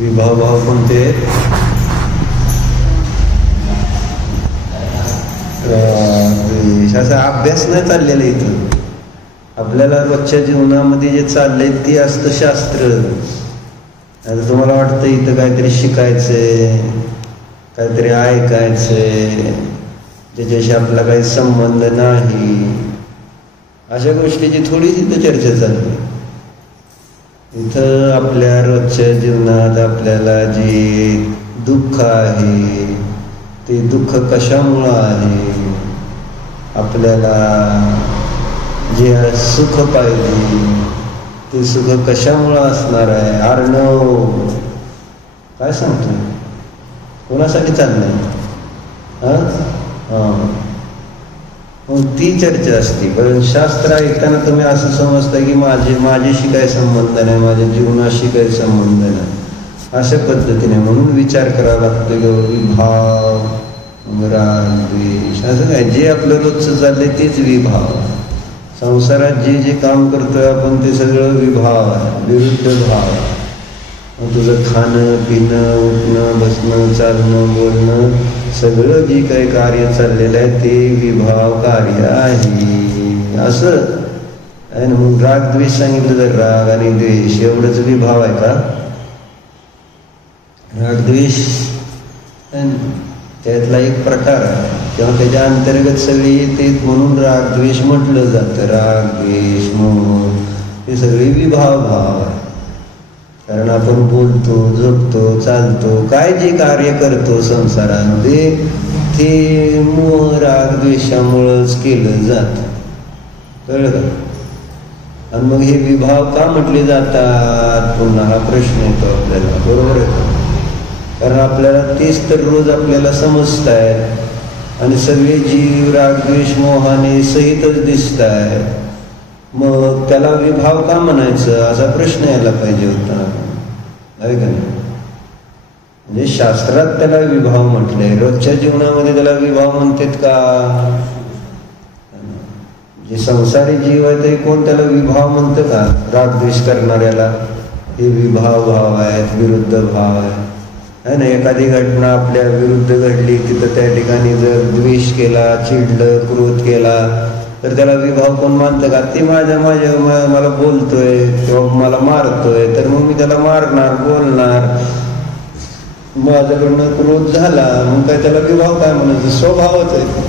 विभाव भाव कोणते? असा अभ्यास नाही चाललेला इथं. आपल्याला रोजच्या जीवनामध्ये जे चाललंय ते असतं शास्त्र. आता तुम्हाला वाटतं इथं काहीतरी शिकायचंय, काहीतरी ऐकायचंय, ज्याच्याशी आपला काही संबंध नाही, अशा गोष्टीची थोडीच इथं चर्चा चालली. इथं आपल्या रोजच्या जीवनात आपल्याला जे दुःख आहे ते दुःख कशामुळं आहे, आपल्याला जे सुख पाहिजे ते सुख कशामुळं असणार आहे, अर्णव काय सांगतोय, कोणासाठी चाललंय? मग ती चर्चा असते. पण शास्त्र ऐकताना तुम्ही असं समजता की माझ्याशी काही संबंध नाही, माझ्या जीवनाशी काही संबंध नाही, अशा पद्धतीने. म्हणून विचार करावा लागतो की विभाव, राग, द्वेष, असं काय जे आपलं रोजचं चाललंय तेच विभाव. संसारात जे जे काम करतोय आपण ते सगळं विभाव आहे, विरुद्ध भाव. तुझं खाणं पिणं उठणं बसणं चालणं बोलणं सगळं जे काही कार्य चाललेलं आहे ते विभाव कार्य आहे, असं आहे ना. मग राग द्वेष सांगितलं तर राग आणि द्वेष एवढंच विभाव आहे का? राग द्वेष त्यातला एक प्रकार आहे किंवा त्याच्या अंतर्गत सगळे येते, म्हणून राग द्वेष म्हटलं जातं. राग द्वेष मोह हे सगळे विभाव भाव आहे. कारण आपण बोलतो झोपतो चालतो काय जे कार्य करतो संसारामध्ये ते मोह राग द्वेषामुळंच केलं जातं, कळलं का? आणि मग हे विभाव का म्हटले जातात, पुन्हा हा प्रश्न येतो आपल्याला, बरोबर आहे? कारण आपल्याला तेच तर रोज आपल्याला समजत आहे आणि सगळे जीव राग द्वेष मोहाने सहितच दिसत आहे. मग त्याला विभाव का म्हणायचं असा प्रश्न यायला पाहिजे होता, आहे का नाही? म्हणजे शास्त्रात त्याला विभाव म्हटलंय, रोजच्या जीवनामध्ये त्याला विभाव म्हणतात का? जे संसारी जीव आहे ते कोण त्याला विभाव म्हणतं का? राग द्वेष करणाऱ्याला हे विभाव भाव आहेत, विरुद्ध भाव आहे ना. एखादी घटना आपल्या विरुद्ध घडली तिथं त्या ठिकाणी जर द्वेष केला, चिडलं, क्रोध केला तर त्याला विभाव कोण मानतं का? ते मला बोलतोय किंवा मला मारतोय तर मग मी त्याला मारणार, बोलणार. माझ्याकडनं क्रोध झाला मग काय त्याला विभाव काय म्हणायचं? स्वभावच आहे,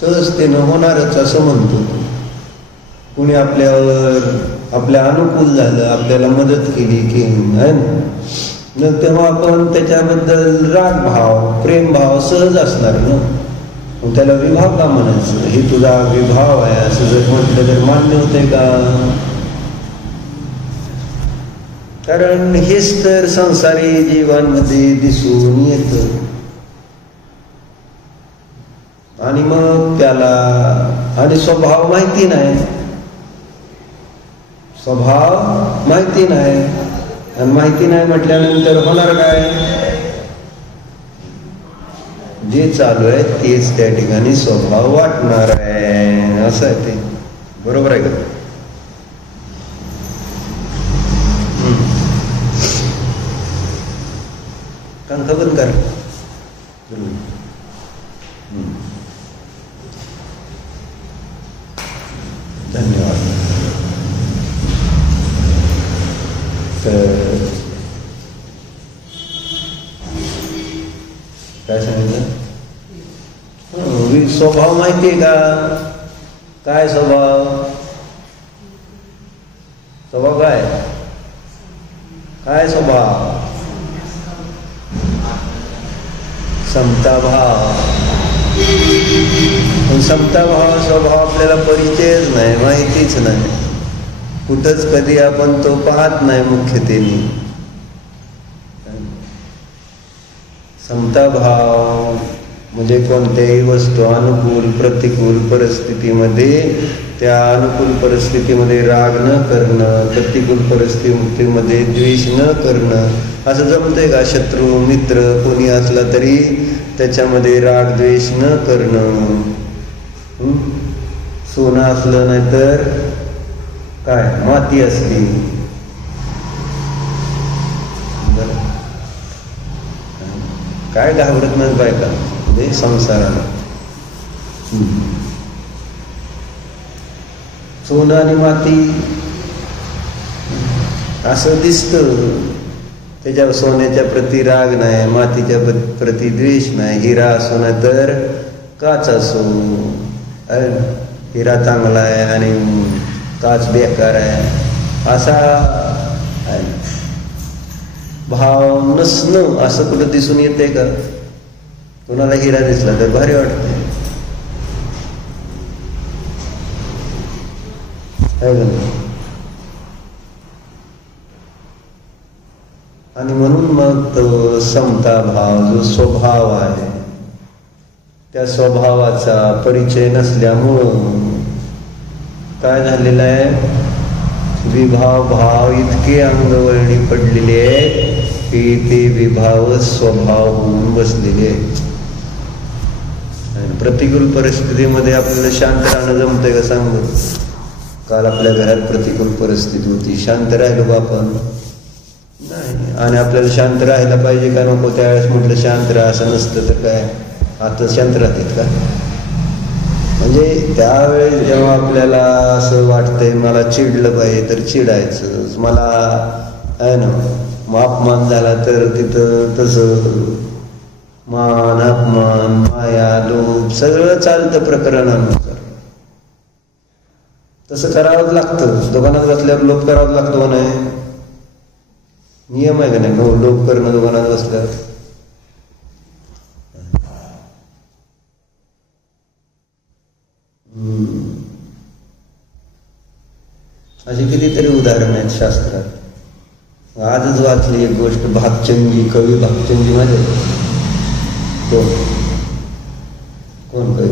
सहजतेनं होणारच असं म्हणतो. कुणी आपल्या अनुकूल झालं, आपल्याला मदत केली की आहे ना, तेव्हा आपण त्याच्याबद्दल राग भाव प्रेम भाव सहज असणार ना. मग त्याला विभाव का म्हणायचं? हे तुझा विभाव आहे असं जर म्हटलं तर मान्य होते का? कारण हेच तर संसारी जीवांमध्ये दिसून येतं. आणि मग त्याला आणि स्वभाव माहिती नाही, स्वभाव माहिती नाही आणि माहिती नाही म्हटल्यानंतर होणार काय? जे चालू आहे तेच त्या ठिकाणी स्वभाव वाटणार आहे, असं आहे ते. बरोबर आहे का? पंखा बंद कर. धन्यवाद. तर काय सांगितलं? स्वभाव माहिती आहे का? काय स्वभाव? स्वभाव काय काय स्वभाव? समता भाव. पण समता भाव स्वभाव आपल्याला परिचयच नाही, माहितीच नाही, कुठंच कधी आपण तो पाहत नाही मुख्यतेने. समता भाव म्हणजे कोणत्याही वस्तू अनुकूल प्रतिकूल परिस्थितीमध्ये त्या अनुकूल परिस्थितीमध्ये राग न करणं, प्रतिकूल परिस्थितीमध्ये द्वेष न करणं, असं जमतंय का? शत्रू मित्र कोणी असला तरी त्याच्यामध्ये राग द्वेष न करणं. सोनं असलं नाही तर काय माती असली, काय घाबरत नाही बायका म्हणजे संसाराला. सोनं आणि माती असं दिसतं, त्याच्या सोन्याच्या प्रती राग नाही, मातीच्या प्रती द्वेष नाही. हिरा असो ना तर काच असो, हिरा चांगला आहे आणि काच बेकार आहे असा भाव नसणं असं कुठं दिसून येते का? कोणाला हिरा दिसला तर भारी वाटते. आणि म्हणून मग तो समता भाव जो स्वभाव आहे, त्या स्वभावाचा परिचय नसल्यामुळं काय झालेलं आहे, विभाव भाव इतके अंगवळणी पडलेले आहेत की ते विभाव स्वभाव होऊन बसलेले आहेत. प्रतिकूल परिस्थितीमध्ये आपल्याला शांत राहणं जमतंय का सांगू? काल आपल्या घरात प्रतिकूल परिस्थिती होती, शांत राहिलो का आपण? नाही. आणि आपल्याला शांत राहायला पाहिजे का नको? त्यावेळेस म्हटलं शांत राहा, असं नसतं तर काय आता शांत राहतात का? म्हणजे त्यावेळेस जेव्हा आपल्याला असं वाटतंय मला चिडलं पाहिजे तर चिडायचं, मला आहे ना अपमान झाला तर तिथं तसं मान अपमान माया लोभ सगळं चालतं प्रकरणानुसार. तसं करावंच लागतं. दुकानात बसल्यावर लोभ करावंच लागतो का नाही? नियम आहे का नाही लोभ करणं दुकानात बसल्यावर? अशी कितीतरी उदाहरण आहेत शास्त्रात. आजच वाचली एक गोष्ट, भागचंदी, कवी भागचंदी माझे कोण कवी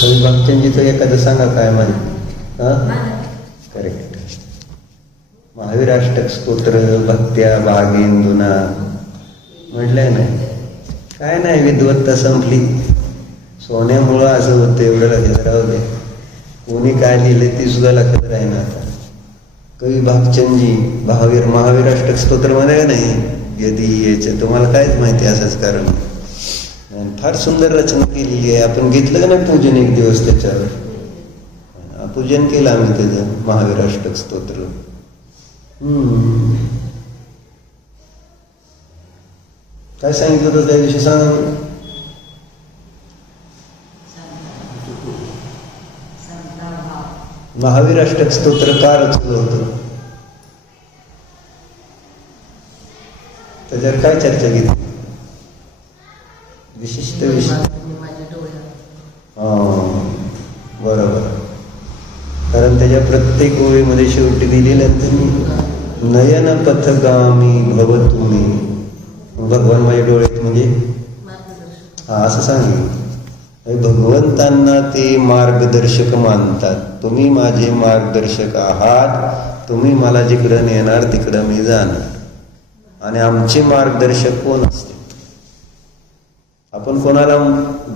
कवी भागचंदीचं एखादं सांगा काय माहिती? करेक्ट. महावीराष्टक स्तोत्र भक्त्या भागेंदुना म्हटलंय ना. काय नाही, विद्वत्ता संपली. सोन्यामुळं असं होतं एवढं लक्षात राहू दे. कोणी काय लिहिलंय ती सुद्धा लक्षात राहीना आता. कवी भागचंदी महावीराष्टक स्तोत्र मध्ये का नाही यदी याचे तुम्हाला कायच माहिती असंच कारण. फार सुंदर रचना केलेली आहे. आपण घेतलं का नाही पूजन एक दिवस त्याच्यावर? पूजन केलं आम्ही त्याचं महावीराष्टक स्तोत्र. काय सांगितलं होतं त्या दिवशी सांग? महावीराष्टक स्तोत्र का रचलं होतं त्याच्यावर काय चर्चा घेतली? विशिष्ट विषय. बरोबर. कारण त्याच्या प्रत्येक ओळीमध्ये शेवटी दिलेलं त्यांनी नयन पथगामी भव तुम्ही. भगवान माझ्या डोळ्यात म्हणजे असं सांगितलं. भगवंतांना ते मार्गदर्शक मानतात. तुम्ही माझे मार्गदर्शक आहात, तुम्ही मला जिकडं नेणार तिकडं मी जाणार. आणि आमचे मार्गदर्शक कोण असते? आपण कोणाला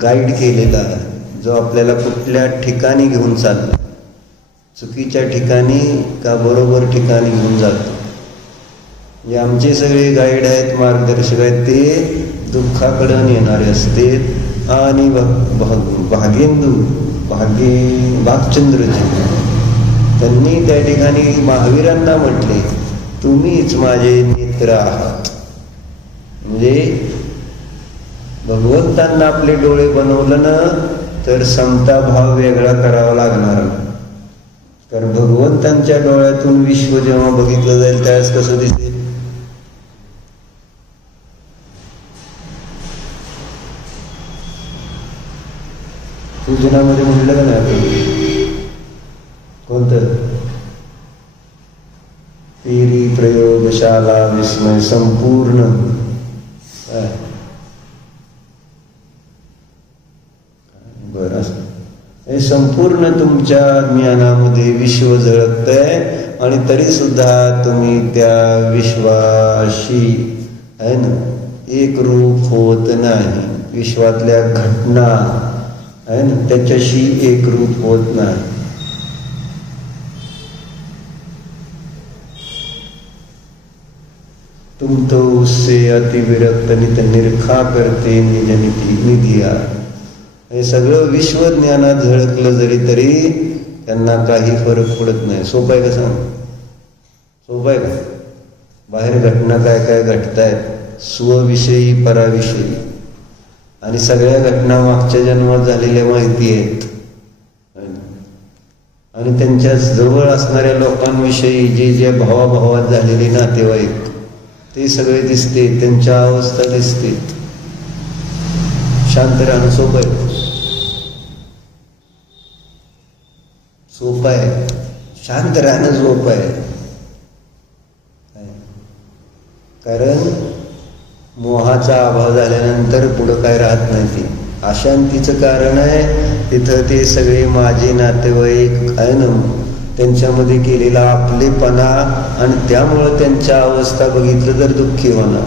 गाईड केलेला आहे जो आपल्याला कुठल्या ठिकाणी घेऊन चालला, चुकीच्या ठिकाणी का बरोबर ठिकाणी घेऊन जातो. जे आमचे सगळे गाईड आहेत, मार्गदर्शक आहेत, ते दुःखाकडे नेणारे असते. आणि भागेंदू भागचंद्रजी त्यांनी त्या ठिकाणी महावीरांना म्हटले तुम्हीच माझे नेत्र आहात. म्हणजे भगवंतांना आपले डोळे बनवलं ना तर समता भाव वेगळा करावा लागणार. कारण भगवंतांच्या डोळ्यातून विश्व जेव्हा बघितलं जाईल त्यावेळेस कसं दिसेल? पूजनामध्ये म्हणलं का नाही आपण कोणतं? तेरी प्रयोगशाला विस्मय संपूर्ण. बरं, हे संपूर्ण तुमच्या ज्ञानामध्ये विश्व झळकतंय आणि तरी सुद्धा तुम्ही त्या विश्वाशी आहे ना एकरूप होत नाही. विश्वातल्या घटना आहे ना त्याच्याशी एकरूप होत नाही. तुम तो उससे अतिविरक्त नित निरखा करते निज निधिया. हे सगळं विश्वज्ञानात झळकलं जरी तरी त्यांना काही फरक पडत नाही. सोपं आहे का सांग? सोपं आहे का? बाहेर घटना काय काय घडतायत, स्वविषयी पराविषयी, आणि सगळ्या घटना मागच्या जन्मात झालेल्या माहिती आहेत, आणि त्यांच्या जवळ असणाऱ्या लोकांविषयी जे जे भावाभावात झालेले नातेवाईक ते सगळे दिसते, त्यांच्या अवस्था दिसते. शांत राहणं सोपं आहे? सोपं आहे. शांत राहणं सोपं आहे. कारण मोहाचा अभाव झाल्यानंतर पुढं काय राहत नाही. ती अशांतीचं कारण आहे तिथं ते सगळे माझे नातेवाईक आहे ना, त्यांच्यामध्ये केलेला आपलेपणा, आणि त्यामुळं त्यांच्या अवस्था बघितलं तर दुःखी होणार.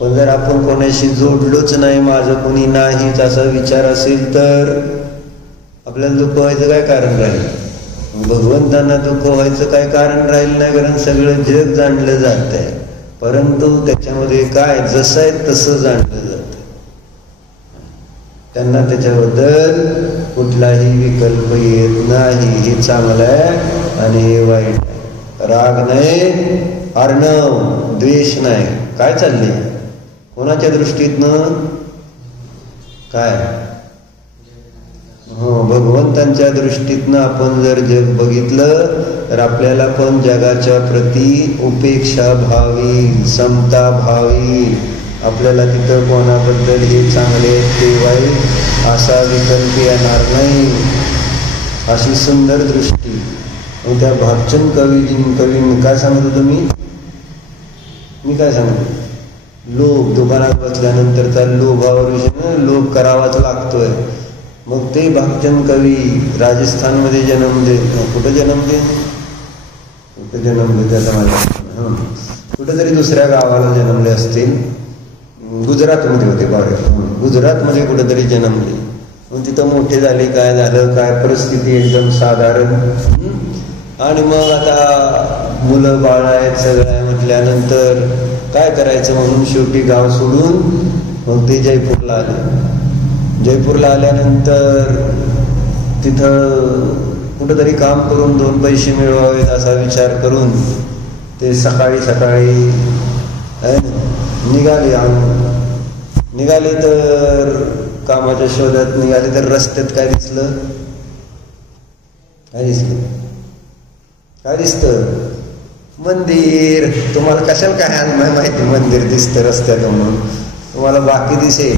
पण जर आपण कोणाशी जोडलोच नाही, माझं कोणी नाहीच असा विचार असेल तर आपल्याला दुःख व्हायचं काय कारण राहील? भगवंतांना दुःख व्हायचं काय कारण राहील नाही, कारण सगळं जग जाणलं जात आहे, परंतु त्याच्यामध्ये काय जसं आहे तसं जाणलं जातं. त्यांना त्याच्याबद्दल कुठलाही विकल्प येत नाही. हे चांगलं आहे आणि हे वाईट आहे. राग नाही, अर्णव, द्वेष नाही. काय चालले कोणाच्या दृष्टीतनं? काय? हो, भगवंतांच्या दृष्टीतनं आपण जर जग बघितलं तर आपल्याला पण जगाच्या प्रती उपेक्षा भावी, समता भावी. आपल्याला तिथं कोणाबद्दल हे चांगले ते वाईट असा विकल्प येणार नाही. अशी सुंदर दृष्टी. आणि त्या भागचंद कवींनी काय सांगत होतो मी काय सांगतो? लोभ, दुकानात बसल्यानंतरचा लोभावर लोभ करावाच लागतोय. मग ते भागचंद कवी राजस्थानमध्ये जन्मले. कुठं जन्मले त्याचा माझ्या कुठेतरी दुसऱ्या गावाला जन्मले असतील. गुजरातमध्ये होते. गुजरातमध्ये कुठेतरी जन्मले. मग तिथं मोठे झाले. काय झालं, काय परिस्थिती एकदम साधारण. आणि मग आता मुलं बाळ आहेत, सगळं आहे म्हटल्यानंतर काय करायचं म्हणून शेवटी गाव सोडून मग ते जयपूरला आले. जयपूरला आल्यानंतर तिथं कुठंतरी काम करून 2 पैसे मिळवावेत असा विचार करून ते सकाळी निघाले. तर कामाच्या शोधात निघाले तर रस्त्यात काय दिसलं? काय दिसतं? मंदिर. तुम्हाला कशाला काय माहिती मंदिर दिसतं रस्त्यात म्हणून? तुम्हाला बाकी दिसेल.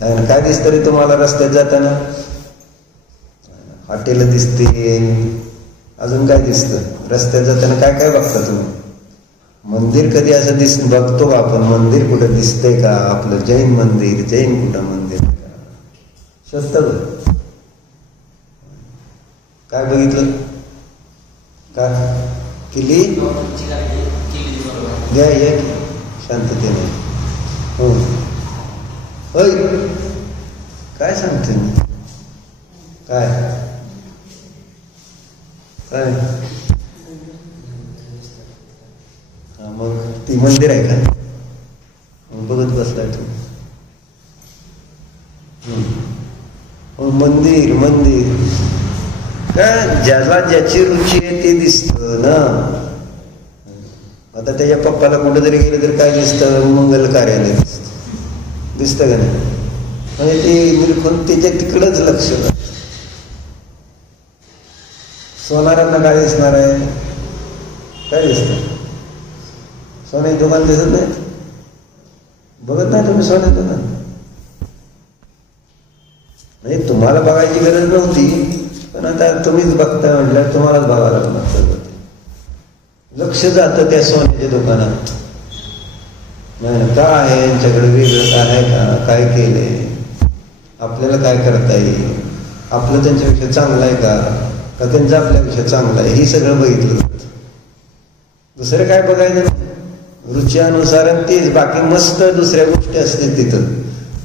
काय दिसतं रे तुम्हाला रस्त्यात जाताना? हॉटेल दिसते. अजून काय दिसतं रस्त्यात जाताना? काय काय बघता तुम्ही? मंदिर कधी असं बघतो का आपण? मंदिर कुठं दिसतंय का? आपलं जैन मंदिर, जैन कुठं मंदिर शोधतं? काय बघितलं? काय किल्ली घ्या या शांततेने. हो होय. काय सांगते? काय काय मग ती मंदिर आहे का? बघत बसलाय तू. मंदिर काय? ज्याला ज्याची रुची आहे ते दिसतं ना. आता त्याच्या पप्पाला कुठं जरी गेलं तर काय दिसतं? मंगल कार्यालय दिसतं का नाही? म्हणजे ते निरखून त्याच्या तिकडंच लक्ष. सोनारांना काय दिसणार आहे? काय दिसतं? सोन्याची दुकान दिसत नाही? बघत नाही तुम्ही सोन्याचं दुकान? म्हणजे तुम्हाला बघायची गरज नव्हती, पण आता तुम्हीच बघताय म्हटलं तुम्हालाच बघायला लागतं. लक्ष जातं त्या सोन्याच्या दुकानात. नाही का आहे यांच्याकडे वेगळं काय आहे का? काय केलंय? आपल्याला काय करता येईल? आपलं त्यांच्यापेक्षा चांगलं आहे का त्यांचं आपल्यापेक्षा चांगलं आहे? ही सगळं बघितलं जातं. दुसरं काय बघायचं? रुच्यानुसार तेच. बाकी मस्त दुसऱ्या गोष्टी असतील तिथं,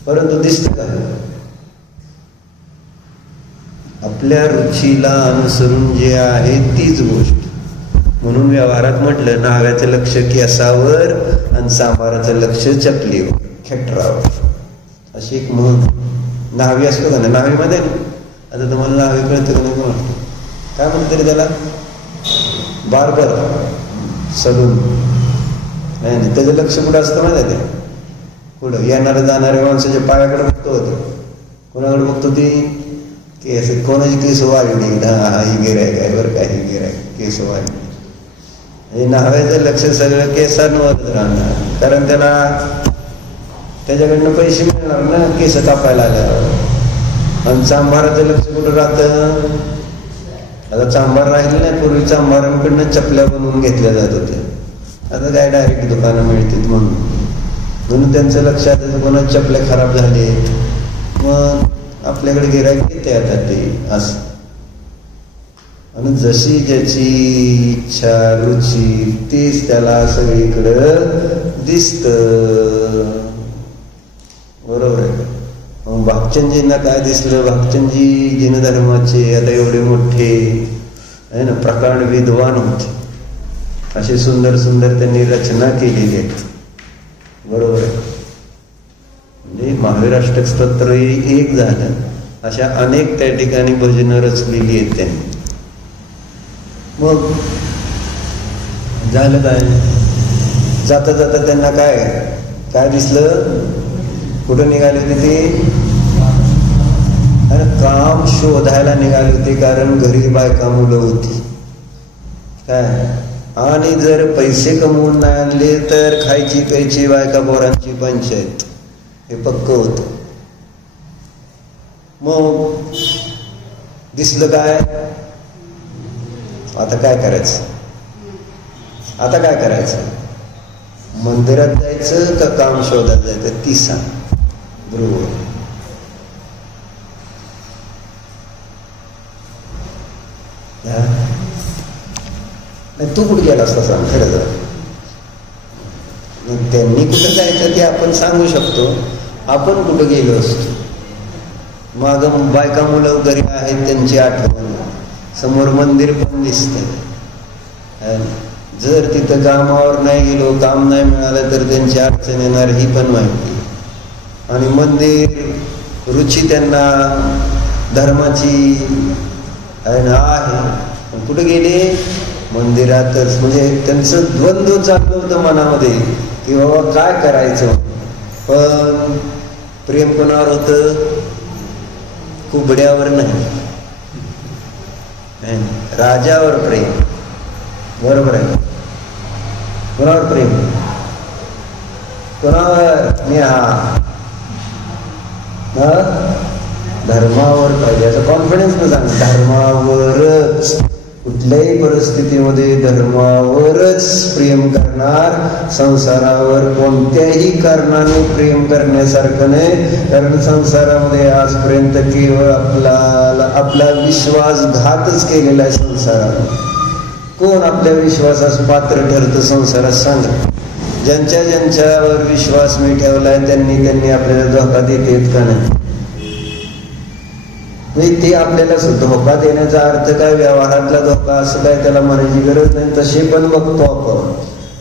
परंतु दिसतं का? आपल्या रुचीला अनुसरून जे आहे तीच गोष्ट. म्हणून व्यवहारात म्हटलं न्हाव्याचं लक्ष केसावर आणि सांबाराचं लक्ष चपलीवर खेटरावर, अशी एक म्हण. न्हावी असतो का ना, न्हावीमध्ये आता तुम्हाला न्हावी कळतं का नाही म्हणतो, काय म्हणतो तरी त्याला, बार्बर सलून, नाही नाही, त्याचं लक्ष कुठं असतं माहिती आहे ते, पुढं येणाऱ्या जाणाऱ्या माणसाच्या पायाकडे बघतो होते, कोणाकडे बघतो ती केस, कोणाची केस वाढली, हा ही गिऱ्हाईक आहे बरं, काही गिऱ्हाईक केस वाढली. न्हाव्याचं लक्ष सगळं केसांवर राहणार, कारण त्याला त्याच्याकडनं पैसे मिळणार ना केस कापायला आल्यावर. आणि चांभाराचं लक्ष कुठं राहतं, आता चांभार राहिलं नाही, पूर्वी चांभारांकडनं चपल्या बनवून घेतल्या जात होत्या, आता काय डायरेक्ट दुकानं मिळतात म्हणून त्यांचं लक्ष आता कोणाच चपल्या खराब झाले मग आपल्याकडे गिऱ्हाईक येते आता ते असं. आणि जशी ज्याची इच्छा रुची तीच त्याला सगळीकडं दिसतं, बरोबर आहे. मग भागचंदजींना काय दिसलं, भागचंदजी जिनधर्माचे आता एवढे मोठे आहे ना, प्रकांड विद्वान होते, असे सुंदर सुंदर त्यांनी रचना केलेली आहेत, बरोबर आहे. म्हणजे महावीराष्टक स्तोत्र एक झालं, अशा अनेक त्या ठिकाणी भजनं रचलेली आहेत त्यांनी. मग झालं काय, जाता जाता त्यांना काय काय दिसलं, कुठं निघाले होते ते, अरे काम शोधायला निघाले होते, कारण घरी बायका मुलं होती काय, आणि जर पैसे कमवून नाही आणले तर खायची प्यायची बायका पोरांची पंचायत, हे पक्क होत. मग दिसलं काय, आता काय करायचं, आता काय करायचं, मंदिरात जायचं का काम शोधात जायचं, ती सांग. बरोबर, तू कुठे गेला असता सांग खरं जर. त्यांनी कुठं जायचं ते आपण सांगू शकतो, आपण कुठं गेलो असतो. माग बायका मुलं घरी आहेत त्यांची आठवण, समोर मंदिर पण दिसतंय, जर तिथं कामावर नाही गेलो, काम नाही मिळालं तर त्यांची अडचण येणार ही पण माहिती. आणि मंदिर रुची त्यांना धर्माची आहे, कुठे गेले, मंदिरातच. म्हणजे त्यांचं द्वंद्व चाललं होतं मनामध्ये की बाबा काय करायचं. पण प्रेम कोणावर होतं, कुबड्यावर नाही, राजावर प्रेम, बरोबर आहे. कोणावर प्रेम, कोणावर, धर्मावर पाहिजे असं कॉन्फिडन्स न सांग, धर्मावरच, कुठल्याही परिस्थितीमध्ये धर्मावरच प्रेम करणार, संसारावर कोणत्याही कारणाने प्रेम करण्यासारखं नाही. कारण संसारामध्ये आजपर्यंत केवळ आपला विश्वासघातच केलेला आहे संसाराने. कोण आपल्या विश्वासास पात्र ठरतं संसारात सांगा. ज्यांच्यावर विश्वास मी ठेवलाय त्यांनी आपल्याला धोका देत का नाही. ते आपल्याला धोका देण्याचा अर्थ काय, व्यवहारातला धोका असं काय त्याला म्हणायची गरज नाही. तसे पण बघतो आपण,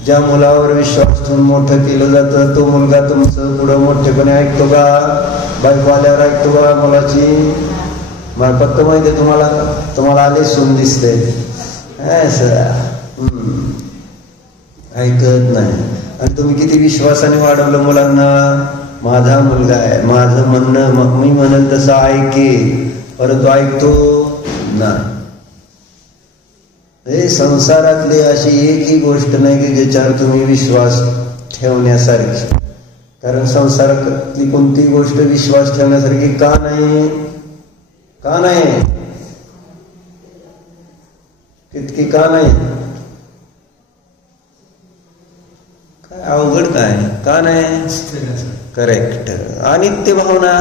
ज्या मुलावर विश्वास ठेवून मोठं केलं जातं तो मुलगा तुमचं पुढं मोठेपणे ऐकतो का, बायको आल्यावर ऐकतो का मुलाची. मला फक्त माहिती आहे तुम्हाला आले सून दिसते ऐकत नाही. आणि तुम्ही किती विश्वासाने वाढवलं मुलांना, माझा मुलगा आहे, माझं म्हणणं मी म्हणेल तसं ऐके, परंतु ऐकतो नाही. हे संसारातली अशी एकही गोष्ट नाही की ज्याच्यावर तुम्ही विश्वास ठेवण्यासारखी. कारण संसारातली कोणती गोष्ट विश्वास ठेवण्यासारखी का नाही, का नाही, तितकी का नाही, काय अवघड काय, का नाही, करेक्ट. अनित्य भावना,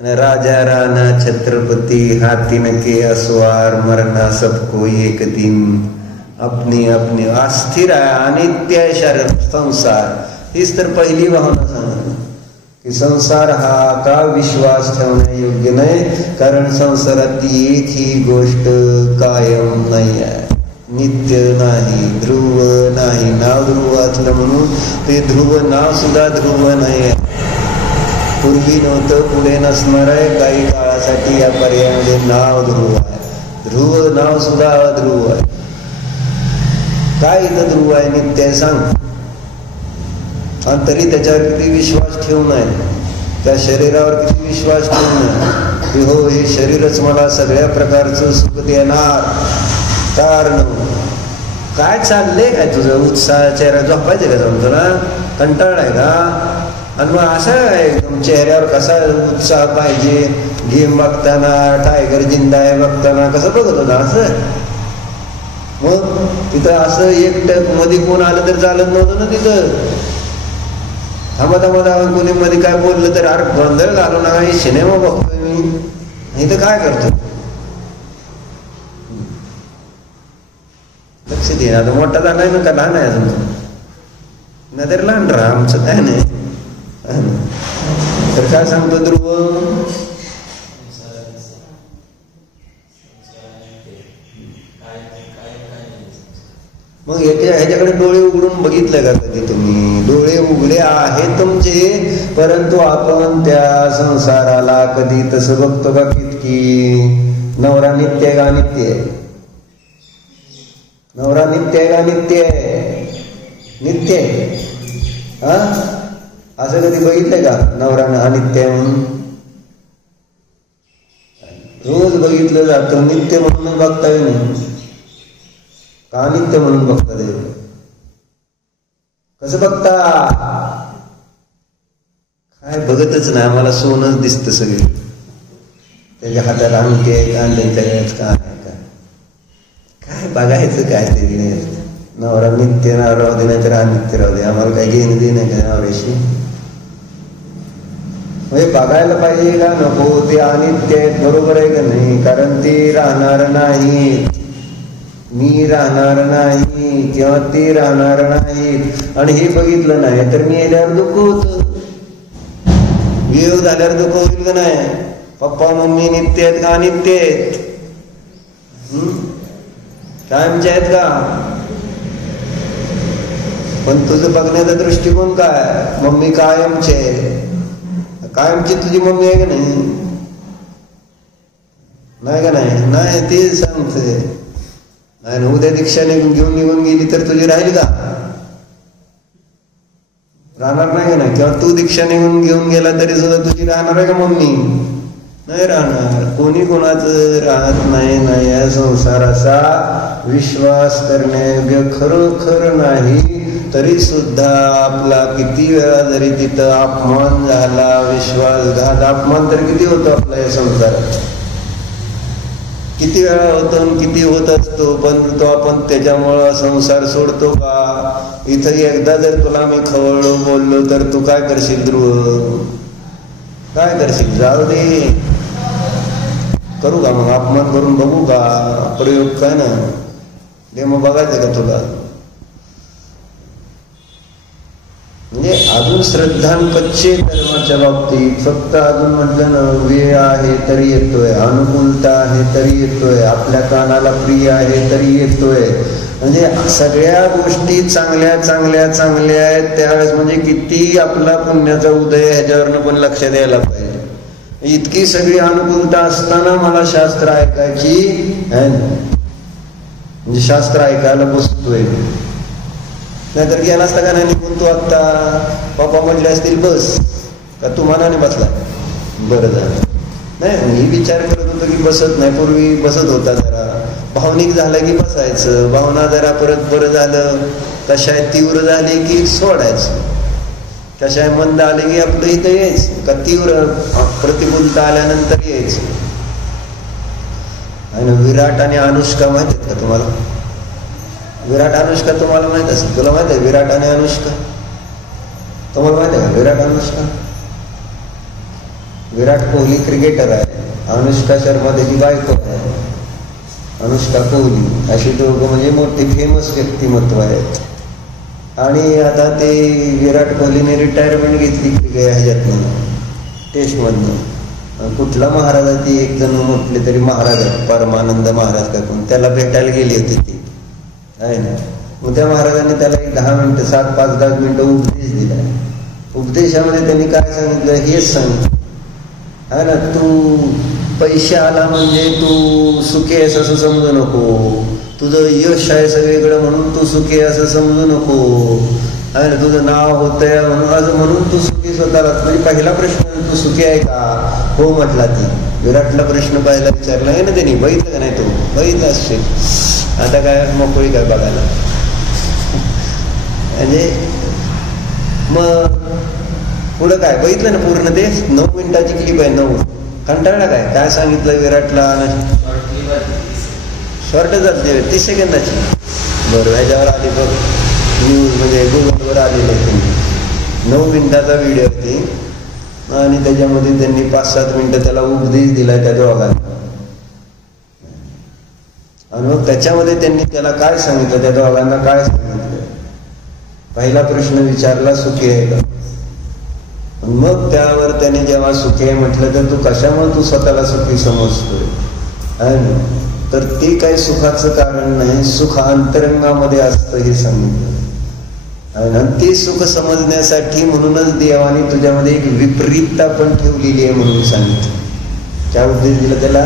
राजा राणा छत्रपती हाथी नके अस्वार मरना सबको एक दिन, अपनी अपनी अस्थिर आहे, अनित्य आहे संसार. हीच तर पहिली भावना सांगत की संसार हा का विश्वास ठेवण्यायोग्य नाही, कारण संसारात एक ही गोष्ट कायम नाही आहे. नित्य नाही, ध्रुव नाही. नाव ध्रुव असलं म्हणून ते ध्रुव नाव सुद्धा ध्रुव नाही. पूर्वी नव्हतं, पुढे नसणार आहे. काही काळासाठी या पर्यायामध्ये नाव ध्रुव आहे. ध्रुव नाव सुद्धा अध्रुव आहे. काय इथं ध्रुव आहे, नित्य आहे सांग. आणि तरी त्याच्यावर किती विश्वास ठेवून आहे, त्या शरीरावर किती विश्वास ठेवून आहे की हो हे शरीरच मला सगळ्या प्रकारचं सुख देणार. कारण काय चाललंय काय तुझं उत्साह, चेहरा झोपायचे का जाऊन तुला, कंटाळलाय का? आणि मग असा एकदम चेहऱ्यावर कसा उत्साह पाहिजे, गेम बघताना, टायगर जिंदा आहे बघताना कसं बघत होता असं. मग तिथं असं एकटक मध्ये कोण आलं तर चालत नव्हतं ना तिथं. थांबा कोणी मध्ये काय बोललं तर अरे गोंधळ घालू नका, हे सिनेमा बघतोय मी, इथं काय करतो लक्ष दे. आता मोठा झालाय ना का लहान आहे अजून, नाही तर लहान राहा, आमचं काय नाही. तर काय सांगतो ध्रुव, मग ह्याच्याकडे डोळे उघडून बघितलं का कधी तुम्ही? डोळे उघडे आहेत तुमचे, परंतु आपण त्या संसाराला कधी तसं बघतो का की नवरा नित्य आहे का अनित्य आहे? नवरा नित्य आहे का अनित्य आहे? नित्य आहे. हा, असं कधी बघितलंय का नवरा अनित्य आहे म्हणून? रोज बघितलं जातं, नित्य म्हणून बघता येईल का अनित्य म्हणून बघता देव? कसं बघता? काय बघतच नाही, आम्हाला सोनच दिसतं सगळे. त्याच्या हातात अंगठी आहे का, त्यांच्या गळ्यात का आहे का, काय बघायचं काय ते? नवरा नित्य राहू दे नाही तर अनित्य राहू दे, आम्हाला काय घेणं दे नाही का नवऱ्याशी? म्हणजे बघायला पाहिजे का नको? ते अनित्य आहेत, बरोबर आहे का नाही? कारण ते राहणार नाही, मी राहणार नाही किंवा ते राहणार नाही. आणि हे बघितलं नाही तर मी येल्यावर दुःख होत, वियोग झाल्यावर दुःख होईल का नाही? पप्पा मम्मी नित्य आहेत का अनित्य आहेत? कायमचे आहेत का? पण तुझं बघण्याचा दृष्टिकोन काय? मम्मी कायमचे, कायमची तुझी मम्मी आहे का नाही? नाही का नाही? नाही ते सांगते. आणि उद्या दीक्षा घेऊन निघून गेली तर तुझी राहील का? राहणार नाही का नाही? किंवा तू दीक्षा घेऊन गेला तरी सुद्धा तुझी राहणार आहे का मम्मी? नाही राहणार. कोणी कोणाचं राहत नाही. या संसाराचा विश्वास करण्यायोग्य खरोखर नाही. तरी सुद्धा आपला किती वेळा जरी तिथं अपमान झाला, विश्वासघात, अपमान तर किती होतो आपला या संसारात, किती वेळा होतो आणि किती होत असतो. पण तो आपण त्याच्यामुळं संसार सोडतो का? इथं एकदा जर तुला मी खवळलो बोललो तर तू काय करशील ध्रुव? काय करशील? जाऊ दे, करू का मग अपमान करून बघू का? प्रयोग काय ना दे मग बघायचं का तुला? म्हणजे अजून श्रद्धांपच्चे धर्माच्या बाबतीत फक्त अजून म्हटलं ना, वेळ आहे तरी येतोय, अनुकूलता आहे तरी येतोय, आपल्या कानाला प्रिय आहे तरी येतोय. म्हणजे सगळ्या गोष्टी चांगल्या चांगल्या चांगल्या आहेत त्यावेळेस. म्हणजे किती आपला पुण्याचा उदय ह्याच्यावरनं पण लक्ष द्यायला पाहिजे. इतकी सगळी अनुकूलता असताना मला शास्त्र ऐकायची आहे, म्हणजे शास्त्र ऐकायला बसतोय. नाहीतर गेला असता का नाही निघून तू आत्ता? पप्पा म्हटले असतील बस, का तू मनाने बसला? बरं झालं. नाही, मी विचार करत होतो की बसत नाही. पूर्वी बसत होता, जरा भावनिक झालं की बसायचं. भावना जरा परत बरं झालं, कशाय तीव्र झाली की सोडायचं, कशाय मंद आले की आपलं इथं यायचं, का तीव्र प्रतिकूलता आल्यानंतर यायचं. आणि विराट आणि अनुष्का माहित आहेत का तुम्हाला? विराट अनुष्का तुम्हाला माहित असेल. तुला माहित आहे विराट आणि अनुष्का? तुम्हाला माहित आहे का विराट अनुष्का? विराट कोहली क्रिकेटर आहे, अनुष्का शर्मा त्याची बायको आहे. अनुष्का कोहली अशी दोघं म्हणजे मोठी फेमस व्यक्तिमत्व आहेत. आणि आता ते विराट कोहलीने रिटायरमेंट घेतली ह्याच्यातनं, टेस्टमधनं. कुठला महाराज आहे ती, एक जण म्हटले तरी महाराज आहे, परमानंद महाराज का कोण, त्याला भेटायला गेली होती ती. आहे ना. मग त्या महाराजांनी त्याला एक 10 मिनिटं 5-10 मिनिटं उपदेश दिला. उपदेशामध्ये त्यांनी काय सांगितलं हेच सांगितलं, आहे ना. तू पैसे आला म्हणजे तू सुखी आहेस असं समजू नको, तुझं यश आहे सगळीकडे म्हणून तू सुखी असं समजू नको, आहे ना. तुझं नाव होतंय म्हणून तू सुखी स्वतःला. म्हणजे पहिला प्रश्न, तू सुखी आहे का? हो म्हटला. ती विराटला प्रश्न पहिला विचारला आहे ना त्यांनी, बघितलं का नाही? तो बघितलं असेल. आता काय मोकळी काय बघायला. म्हणजे मग पुढं काय बघितलं ना पूर्ण ते 9 मिनिटाची क्लिप आहे. 9 कंटाळला काय सांगितलं विराटला? शॉर्ट जाते 30 सेकंदाची. बरं, ह्याच्यावर आली बघ न्यूज, म्हणजे गुगलवर आलेली आहे. 9 मिनिटाचा व्हिडिओ ती, आणि त्याच्यामध्ये त्यांनी 5-7 मिनिटं त्याला उपदेश दिला त्या दोघांना. आणि मग त्याच्यामध्ये त्यांनी त्याला काय सांगितलं, त्या दोघांना काय सांगितलं? पहिला प्रश्न विचारला, सुखी आहे का? मग त्यावर त्याने जेव्हा सुखी आहे म्हटलं, तर तू कशामुळे तू स्वतःला सुखी समजतोय? आहे ना. तर ते काही सुखाचं कारण नाही, सुख अंतरंगामध्ये असतं हे सांगितलं. आणि ते सुख समजण्यासाठी म्हणूनच देवाने तुझ्यामध्ये एक विपरीतता पण ठेवलेली आहे म्हणून सांगितलं. क्या उद्देश दिला त्याला?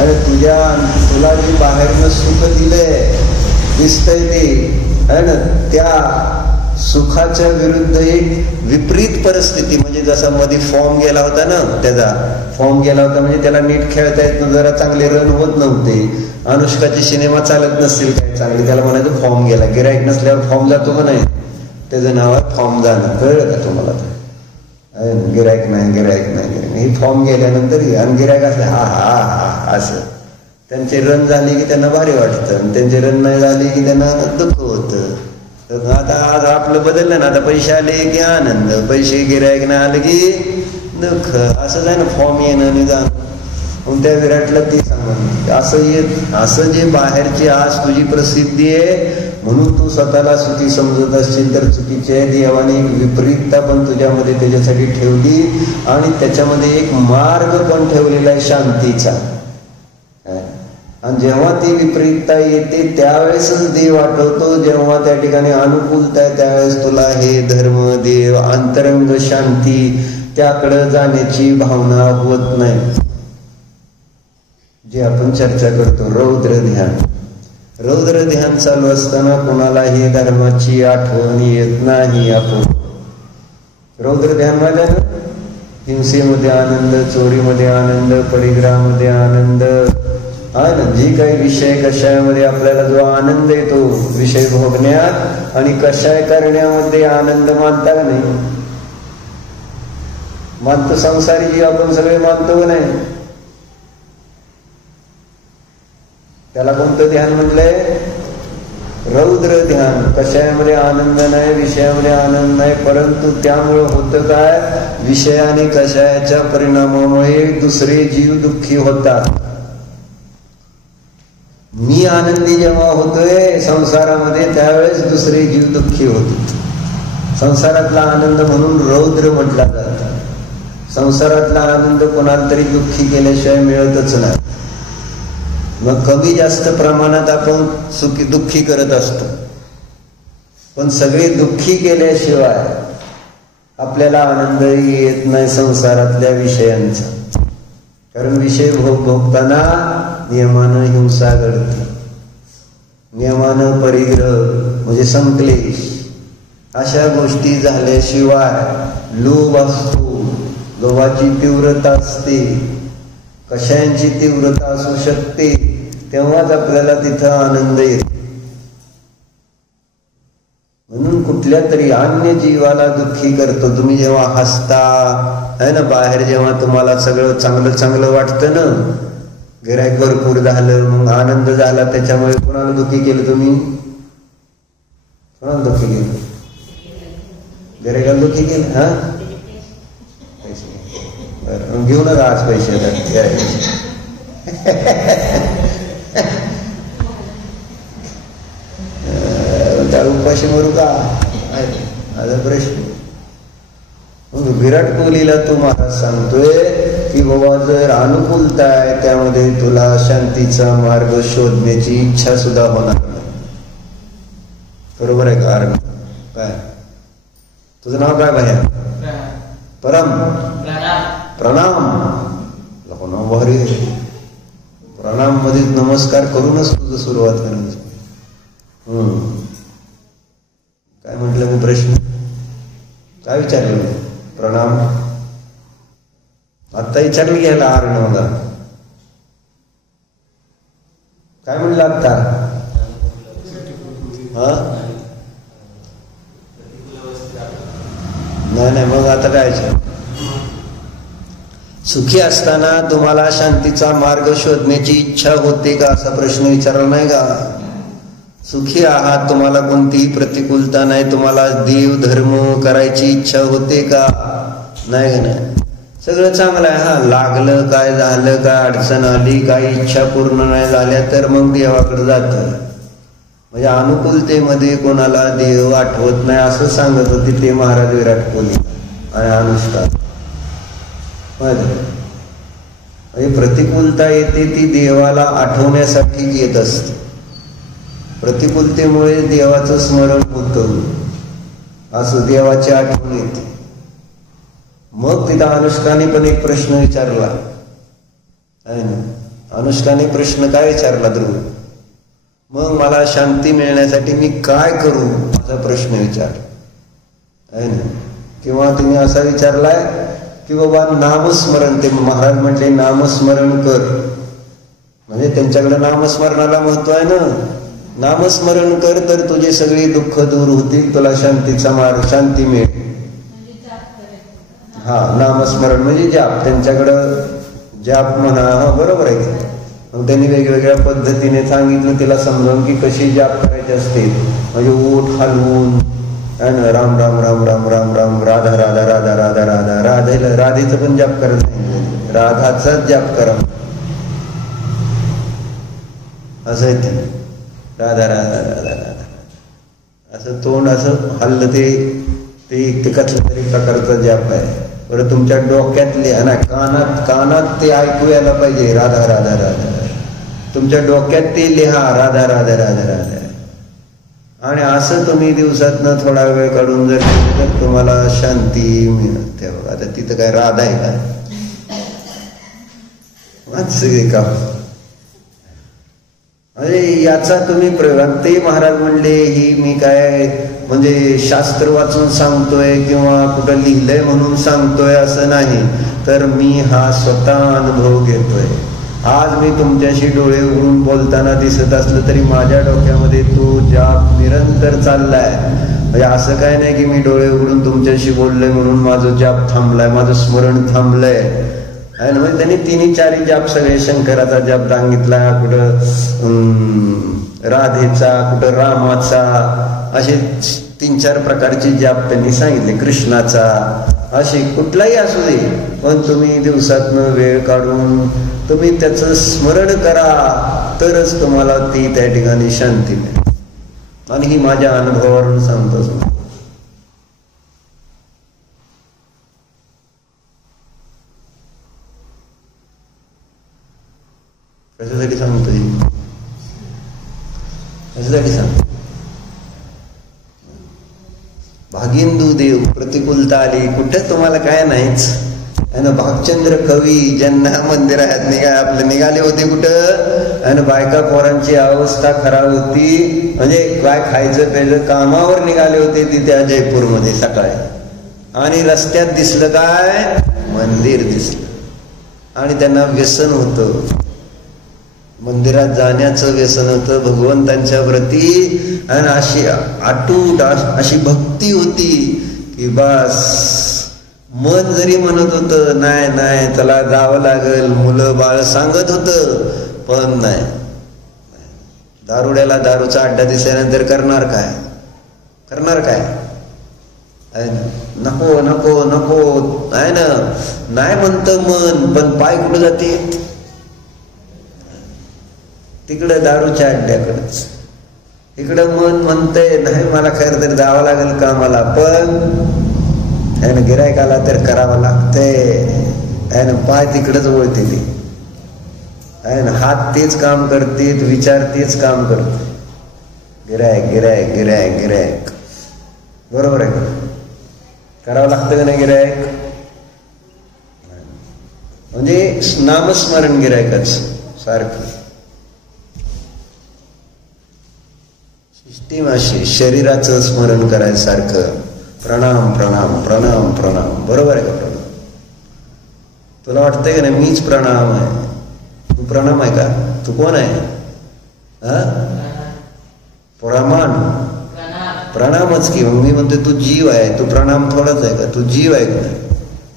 अरे तुला जे बाहेरनं सुख दिलंय, दिसतंय ते, आहे ना, त्या सुखाच्या विरुद्ध एक विपरीत परिस्थिती. म्हणजे जसा मध्ये फॉर्म गेला होता ना, त्याचा फॉर्म गेला होता म्हणजे त्याला नीट खेळता येत नव्हतं, जरा चांगले रन होत नव्हते. अनुष्काचे सिनेमा चालत नसतील काय चांगले, त्याला म्हणायचं फॉर्म गेला. गिराईक नसल्यावर फॉर्म जातो का नाही? त्याचं नाव आहे फॉर्म जाणं. कळलं का तुम्हाला? गिराईक नाही. ही फॉर्म गेल्यानंतर आणि गिराईक असले हा हा हा असं. त्यांचे रन झाले की त्यांना भारी वाटतं, आणि त्यांचे रन नाही झाले की त्यांना दुःख होतं. तर आता आज आपलं बदललं ना, आता पैसे आले की आनंद, पैसे गिराईक नाही आले की दुःख. असंच आहे ना फॉर्म येणं आणि जाणं. मग त्या विराटला ते सांगून असं जे बाहेरची आज तुझी प्रसिद्धी आहे म्हणून तू स्वतःला सुखी समजत असशील तर चुकीचे आहे. देवाने एक विपरीतता पण तुझ्यामध्ये त्याच्यासाठी ठेवली, आणि त्याच्यामध्ये एक मार्ग पण ठेवलेला आहे शांतीचा. आणि जेव्हा ती विपरीतता येते त्यावेळेसच देव आठवतो. जेव्हा त्या ठिकाणी अनुकूलता आहे त्यावेळेस तुला हे धर्म, देव, अंतरंग शांती त्याकडे जाण्याची भावना होत नाही. जे आपण चर्चा करतो रौद्र ध्यान. रौद्र ध्यान चालू असताना कोणालाही धर्माची आठवण येत नाही. आपण रौद्र ध्यान म्हणजे हिंसेमध्ये आनंद, चोरीमध्ये आनंद, परिग्रहामध्ये आनंद, हा ना. जी काही विषय कषायामध्ये आपल्याला जो आनंद येतो विषय भोगण्यात, आणि कषाय करण्यामध्ये आनंद मानता का नाही? मानतो. संसारी जी आपण सगळे मानतो का नाही? त्याला कोणतं ध्यान म्हटलंय? रौद्र ध्यान. कषायामध्ये आनंद नाही, विषयामध्ये आनंद नाही, परंतु त्यामुळे होतं काय? विषय आणि कषायाच्या परिणामामुळे दुसरे जीव दुःखी होतात. मी आनंदी जेव्हा होतोय संसारामध्ये त्यावेळेस दुसरे जीव दुःखी होतात. संसारातला आनंद म्हणून रौद्र म्हटला जातो. संसारातला आनंद कोणाला तरी दुःखी केल्याशिवाय मिळतच नाही. मग कमी जास्त प्रमाणात आपण दुःखी करत असतो, पण सगळे दुःखी केल्याशिवाय आपल्याला आनंदही येत नाही संसारातल्या विषयांचा. कारण विषय भोगताना नियमानं हिंसा घडते, नियमानं परिग्रह म्हणजे संक्लेश, अशा गोष्टी झाल्याशिवाय लोभ असतो, लोभाची तीव्रता असते, कशांची तीव्रता असू शकते, तेव्हाच आपल्याला तिथं आनंद येतो. म्हणून कुठल्या तरी अन्य जीवाला दुःखी करतो. तुम्ही जेव्हा हसता आहे ना, बाहेर जेव्हा तुम्हाला सगळं चांगलं चांगलं वाटतं ना, गिऱ्हाईक भरपूर झालं, मग आनंद झाला, त्याच्यामुळे कोणाला दुःखी केलं तुम्ही? कोणाला दुःखी केलं? गिऱ्हाईकाला दुःखी केलं. हा, बरं, घेऊ नका आज पैसे. त्या उपाशी मरू का? माझा प्रश्न. विराट कोहलीला तू महाराज सांगतोय की बाबा जर अनुकूलता आहे त्यामध्ये तुला शांतीचा मार्ग शोधण्याची इच्छा सुद्धा होणार नाही. बरोबर आहे का? आर्णव काय तुझं नाव काय भैया? परम प्रणाम. नाव भारी. प्रणाम मध्ये नमस्कार करूनच तुझं सुरुवात करायची. काय म्हटलं मी? प्रश्न काय विचारलं? प्रणाम आत्ता विचारलं घ्यायला आर्णवला. काय म्हणलं आत्ता? हा नाही मग आता काय? सुखी असताना तुम्हाला शांतीचा मार्ग शोधण्याची इच्छा होते का असा प्रश्न विचारला नाही का? सुखी आहात, तुम्हाला कोणतीही प्रतिकूलता नाही, तुम्हाला देव धर्म करायची इच्छा होते का? नाही का? नाही. सगळं चांगलं आहे. हा लागलं काय, झालं काय, अडचण आली, काही इच्छा पूर्ण नाही झाल्या तर मग देवाकडे जातं. म्हणजे अनुकूलतेमध्ये कोणाला देव आठवत नाही असं सांगत होते ते महाराज विराट कोहली आणि अनुष्का. म्हणजे प्रतिकूलता येते ती देवाला आठवण्यासाठी येत असते. प्रतिकूलतेमुळे देवाचं स्मरण होतं, असं देवाची आठवण येते. मग तिथं अनुष्काने पण एक प्रश्न विचारला आहे ना. अनुष्काने प्रश्न काय विचारला? ध्रुव, मग मला शांती मिळण्यासाठी मी काय करू असा प्रश्न विचारला आहे ना. किंवा तिने असा विचारलाय की बाबा नामस्मरण, ते महाराज म्हटले नामस्मरण कर. म्हणजे त्यांच्याकडे नामस्मरणाला महत्व आहे ना. नामस्मरण कर तर तुझे सगळे दुःख दूर होतील, तुला शांतीचा मार्ग, शांती मिळेल. हा नामस्मरण म्हणजे जाप. त्यांच्याकडं जाप म्हणा. हा बरोबर आहे. मग त्यांनी वेगवेगळ्या पद्धतीने सांगितलं तिला समजावून की कशी जाप करायची असते. म्हणजे ओठ हलवून राम राम राम राम राम राम, राधा राधा राधा राधा राधा, राधेचं पण जाप करत नाही, राधाचाच जाप करा असं आहे ते. राधा राधा राधा राधा असं तोंड असं हल्लं ते कसलं तरी प्रकारचा जाप आहे. बरं तुमच्या डोक्यातले ना, कानात ते ऐकू यायला पाहिजे राधा राधा राधा. तुमच्या डोक्यात ते लिहा राधा राधा राधा राधा. आणि असं तुम्ही दिवसातनं थोडा वेळ काढून जर केलं तर तुम्हाला शांती मिळते. बघा आता तिथं काय राधा आहे का? सगळे का म्हणजे याचा तुम्ही प्रयोग. ते महाराज म्हणले ही मी काय म्हणजे शास्त्र वाचून सांगतोय किंवा कुठं लिहिलंय म्हणून सांगतोय असं नाही, तर मी हा स्वतः अनुभव घेतोय. आज मी तुमच्याशी डोळे उघडून बोलताना दिसत असलं तरी माझ्या डोक्यामध्ये तो जाप निरंतर चाललाय. म्हणजे असं काय नाही की मी डोळे उघडून तुमच्याशी बोललोय म्हणून माझं जाप थांबलाय, माझं स्मरण थांबलंय आहे ना. म्हणजे त्यांनी 3-4 जाप सगळे, शंकराचा जाप सांगितला, कुठं राधेचा, कुठं रामाचा, असे 3-4 प्रकारचे जाप त्यांनी सांगितले, कृष्णाचा, असे कुठलाही असू दे. पण तुम्ही दिवसातनं वेळ काढून तुम्ही त्याचं स्मरण करा तरच तुम्हाला ती त्या ठिकाणी शांती मिळेल. आणि ही माझ्या अनुभवावरून सांगतोच. कशासाठी सांगतोय? कशासाठी सांगतो? भागिंदू देव प्रतिकूलता आली कुठे तुम्हाला काय नाहीच. आणि भागचंद्र कवी ज्यांना मंदिरात आपले निघाले होते कुठं, आणि बायका पोरांची अवस्था खराब होती, म्हणजे काय खायचं प्यायचं, कामावर निघाले होते तिथे जयपूरमध्ये सकाळी. आणि रस्त्यात दिसलं काय? मंदिर दिसलं. आणि त्यांना व्यसन होतं, मंदिरात जाण्याचं व्यसन होतं भगवंतांच्या प्रती. आणि अशी अटूट अशी भक्ती होती की बस मन जरी म्हणत होतं नाही नाही त्याला जावं लागेल, मुलं बाळ सांगत होतं, पण नाही. दारुड्याला दारूचा अड्डा दिसल्यानंतर करणार काय? नको नको नको आहे ना. नाही म्हणतं मन, पण पाय कुठं जाते? तिकडं दारूच्या अड्ड्याकडंच. इकडं मन म्हणतंय नाही मला खरं तर जावं लागेल कामाला, पण गिरायक आला तर करावं लागतंय. पाय तिकडंच वळते ते, हात तेच काम करते, विचार तेच काम करते. गिरायक गिरायक गिरायक गिरायक. बरोबर आहे का? करावं लागतं का नाही गिरायक? म्हणजे नामस्मरण गिरायकाच सारखं. सिस्टीम अशी शरीराचं स्मरण करायचं सारखं. प्रणाम प्रणाम प्रणाम प्रणाम. बरोबर आहे का? प्रणाम तुला वाटतंय का नाही मीच प्रणाम आहे? तू प्रणाम आहे का? तू कोण आहे? प्रमाण प्रणामच की. मग मी म्हणतो तू जीव आहे. तू प्रणाम थोडाच आहे का? तू जीव आहे का?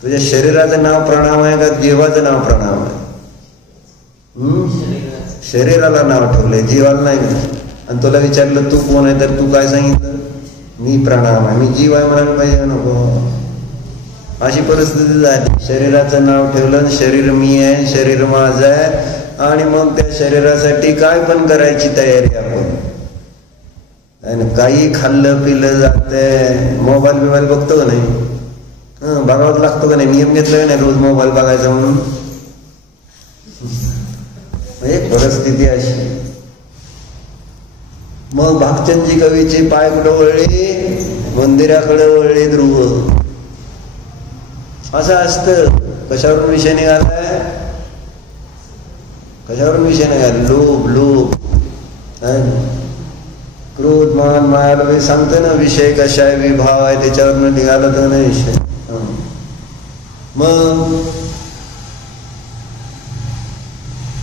तुझ्या शरीराचं नाव प्रणाम आहे का जीवाचं नाव प्रणाम आहे? शरीराला नाव ठेवलंय, जीवाला नाही. आणि तुला विचारलं तू कोण आहे तर तू काय सांगितलं? मी प्रणाम आहे. मी जीव आहे म्हणायला पाहिजे नको? अशी परिस्थिती झाली. शरीराचं नाव ठेवलं, शरीर मी आहे, शरीर माझं आहे. आणि मग त्या शरीरासाठी काय पण करायची तयारी आपण. काही खाल्लं पिलं जातंय. मोबाईल बिबाईल बघतो का नाही? बघावं लागतो का नाही? नियम घेतलं का नाही रोज मोबाईल बघायचा म्हणून? म्हणजे परिस्थिती अशी. मग भागचंदजी कवीचे पाय कुठं वळले? मंदिराकडे वळले ध्रुव. असं असतं. कशावरून विषय निघालाय? कशावरून विषय निघाला? लोभ लोभ क्रोध मान माया सांगतो ना. विषय कशा आहे, विभाव आहे, त्याच्यावरनं निघाला तर नाही विषय. मग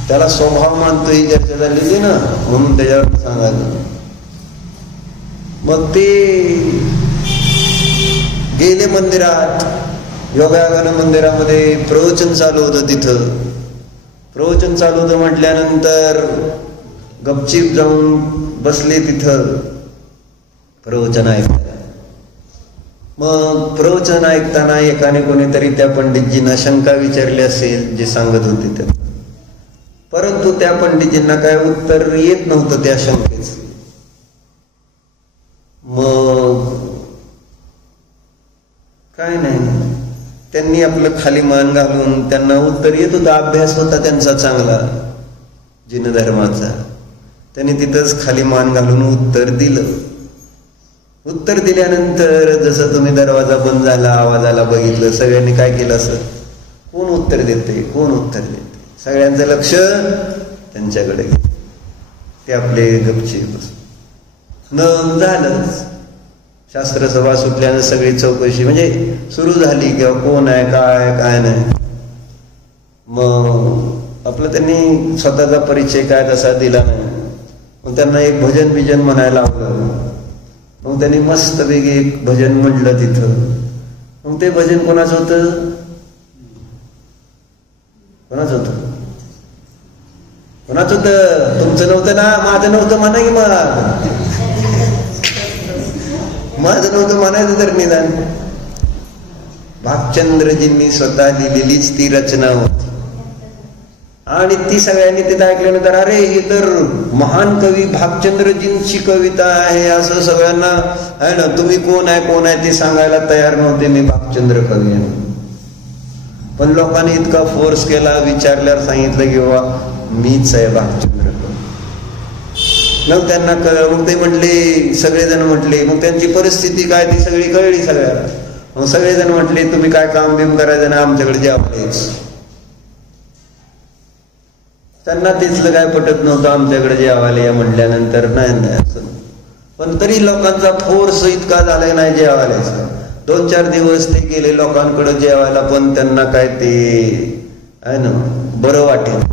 त्याला स्वभाव मानतो ही चर्चा झालेली ना, म्हणून त्याच्यावर सांगायचं. मग ते गेले मंदिरात. योगायोगानं मंदिरामध्ये प्रवचन चालू होतं. तिथं प्रवचन चालू होतं म्हटल्यानंतर गपचीप जाऊन बसले तिथं प्रवचन ऐकताना. मग प्रवचन ऐकताना एकाने कोणीतरी त्या पंडितजींना शंका विचारली असेल जे सांगत होते ते. परंतु त्या पंडितजींना काय उत्तर येत नव्हतं त्या शंकेच. मग काय नाही, त्यांनी आपलं खाली मान घालून त्यांना उत्तर येत होतं. अभ्यास होता त्यांचा चांगला जिनधर्माचा. त्यांनी तिथंच खाली मान घालून उत्तर दिलं. उत्तर दिल्यानंतर जसं तुम्ही दरवाजा बंद झाला, आवाजाला बघितलं, सगळ्यांनी काय केलं असं? कोण उत्तर देते, कोण उत्तर देते? सगळ्यांचं लक्ष त्यांच्याकडे गेलं. ते आपले गपचे बस. न झालं. शास्त्रसभा सुटल्यानं सगळी चौकशी म्हणजे सुरू झाली किंवा कोण आहे काय काय नाही. मग आपलं त्यांनी स्वतःचा परिचय काय तसा दिला नाही. मग त्यांना एक भजन बिजन म्हणायला लावलं. मग त्यांनी मस्तपैकी एक भजन म्हणलं तिथं. मग ते भजन कोणाचं होतं? कोणाचं होतं? कोणाचं होतं? तुमचं नव्हतं ना? माझं नव्हतं म्हणा की मला. माझं नव्हतं म्हणायचं तर निदान. भागचंद्रजींनी स्वतः लिहिलेलीच ती रचना होती. आणि ती सगळ्यांनी तिथं ऐकल्यानंतर अरे ही तर महान कवी भागचंद्रजींची कविता आहे असं सगळ्यांना आहे ना. तुम्ही कोण आहे कोण आहे ते सांगायला तयार नव्हते. मी भागचंद्र कवी आहे. पण लोकांनी इतका फोर्स केला. विचारल्यावर सांगितलं की बाबा मीच आहे भागचंद्र कवी. मग त्यांना मग ते म्हटले, सगळेजण म्हटले. मग त्यांची परिस्थिती काय ती सगळी कळली सगळ्याला. मग सगळेजण म्हटले तुम्ही काय काम बिम करायचं ना, आमच्याकडे जेवायलाच. त्यांना तिथलं काय पटत नव्हतं. आमच्याकडे जेवायला या म्हटल्यानंतर नाही असं. पण तरी लोकांचा फोर्स इतका झालाय नाही जेवायलाच. 2-4 दिवस ते गेले लोकांकडे जेवायला. पण त्यांना काय ते आहे ना बरं वाटेल.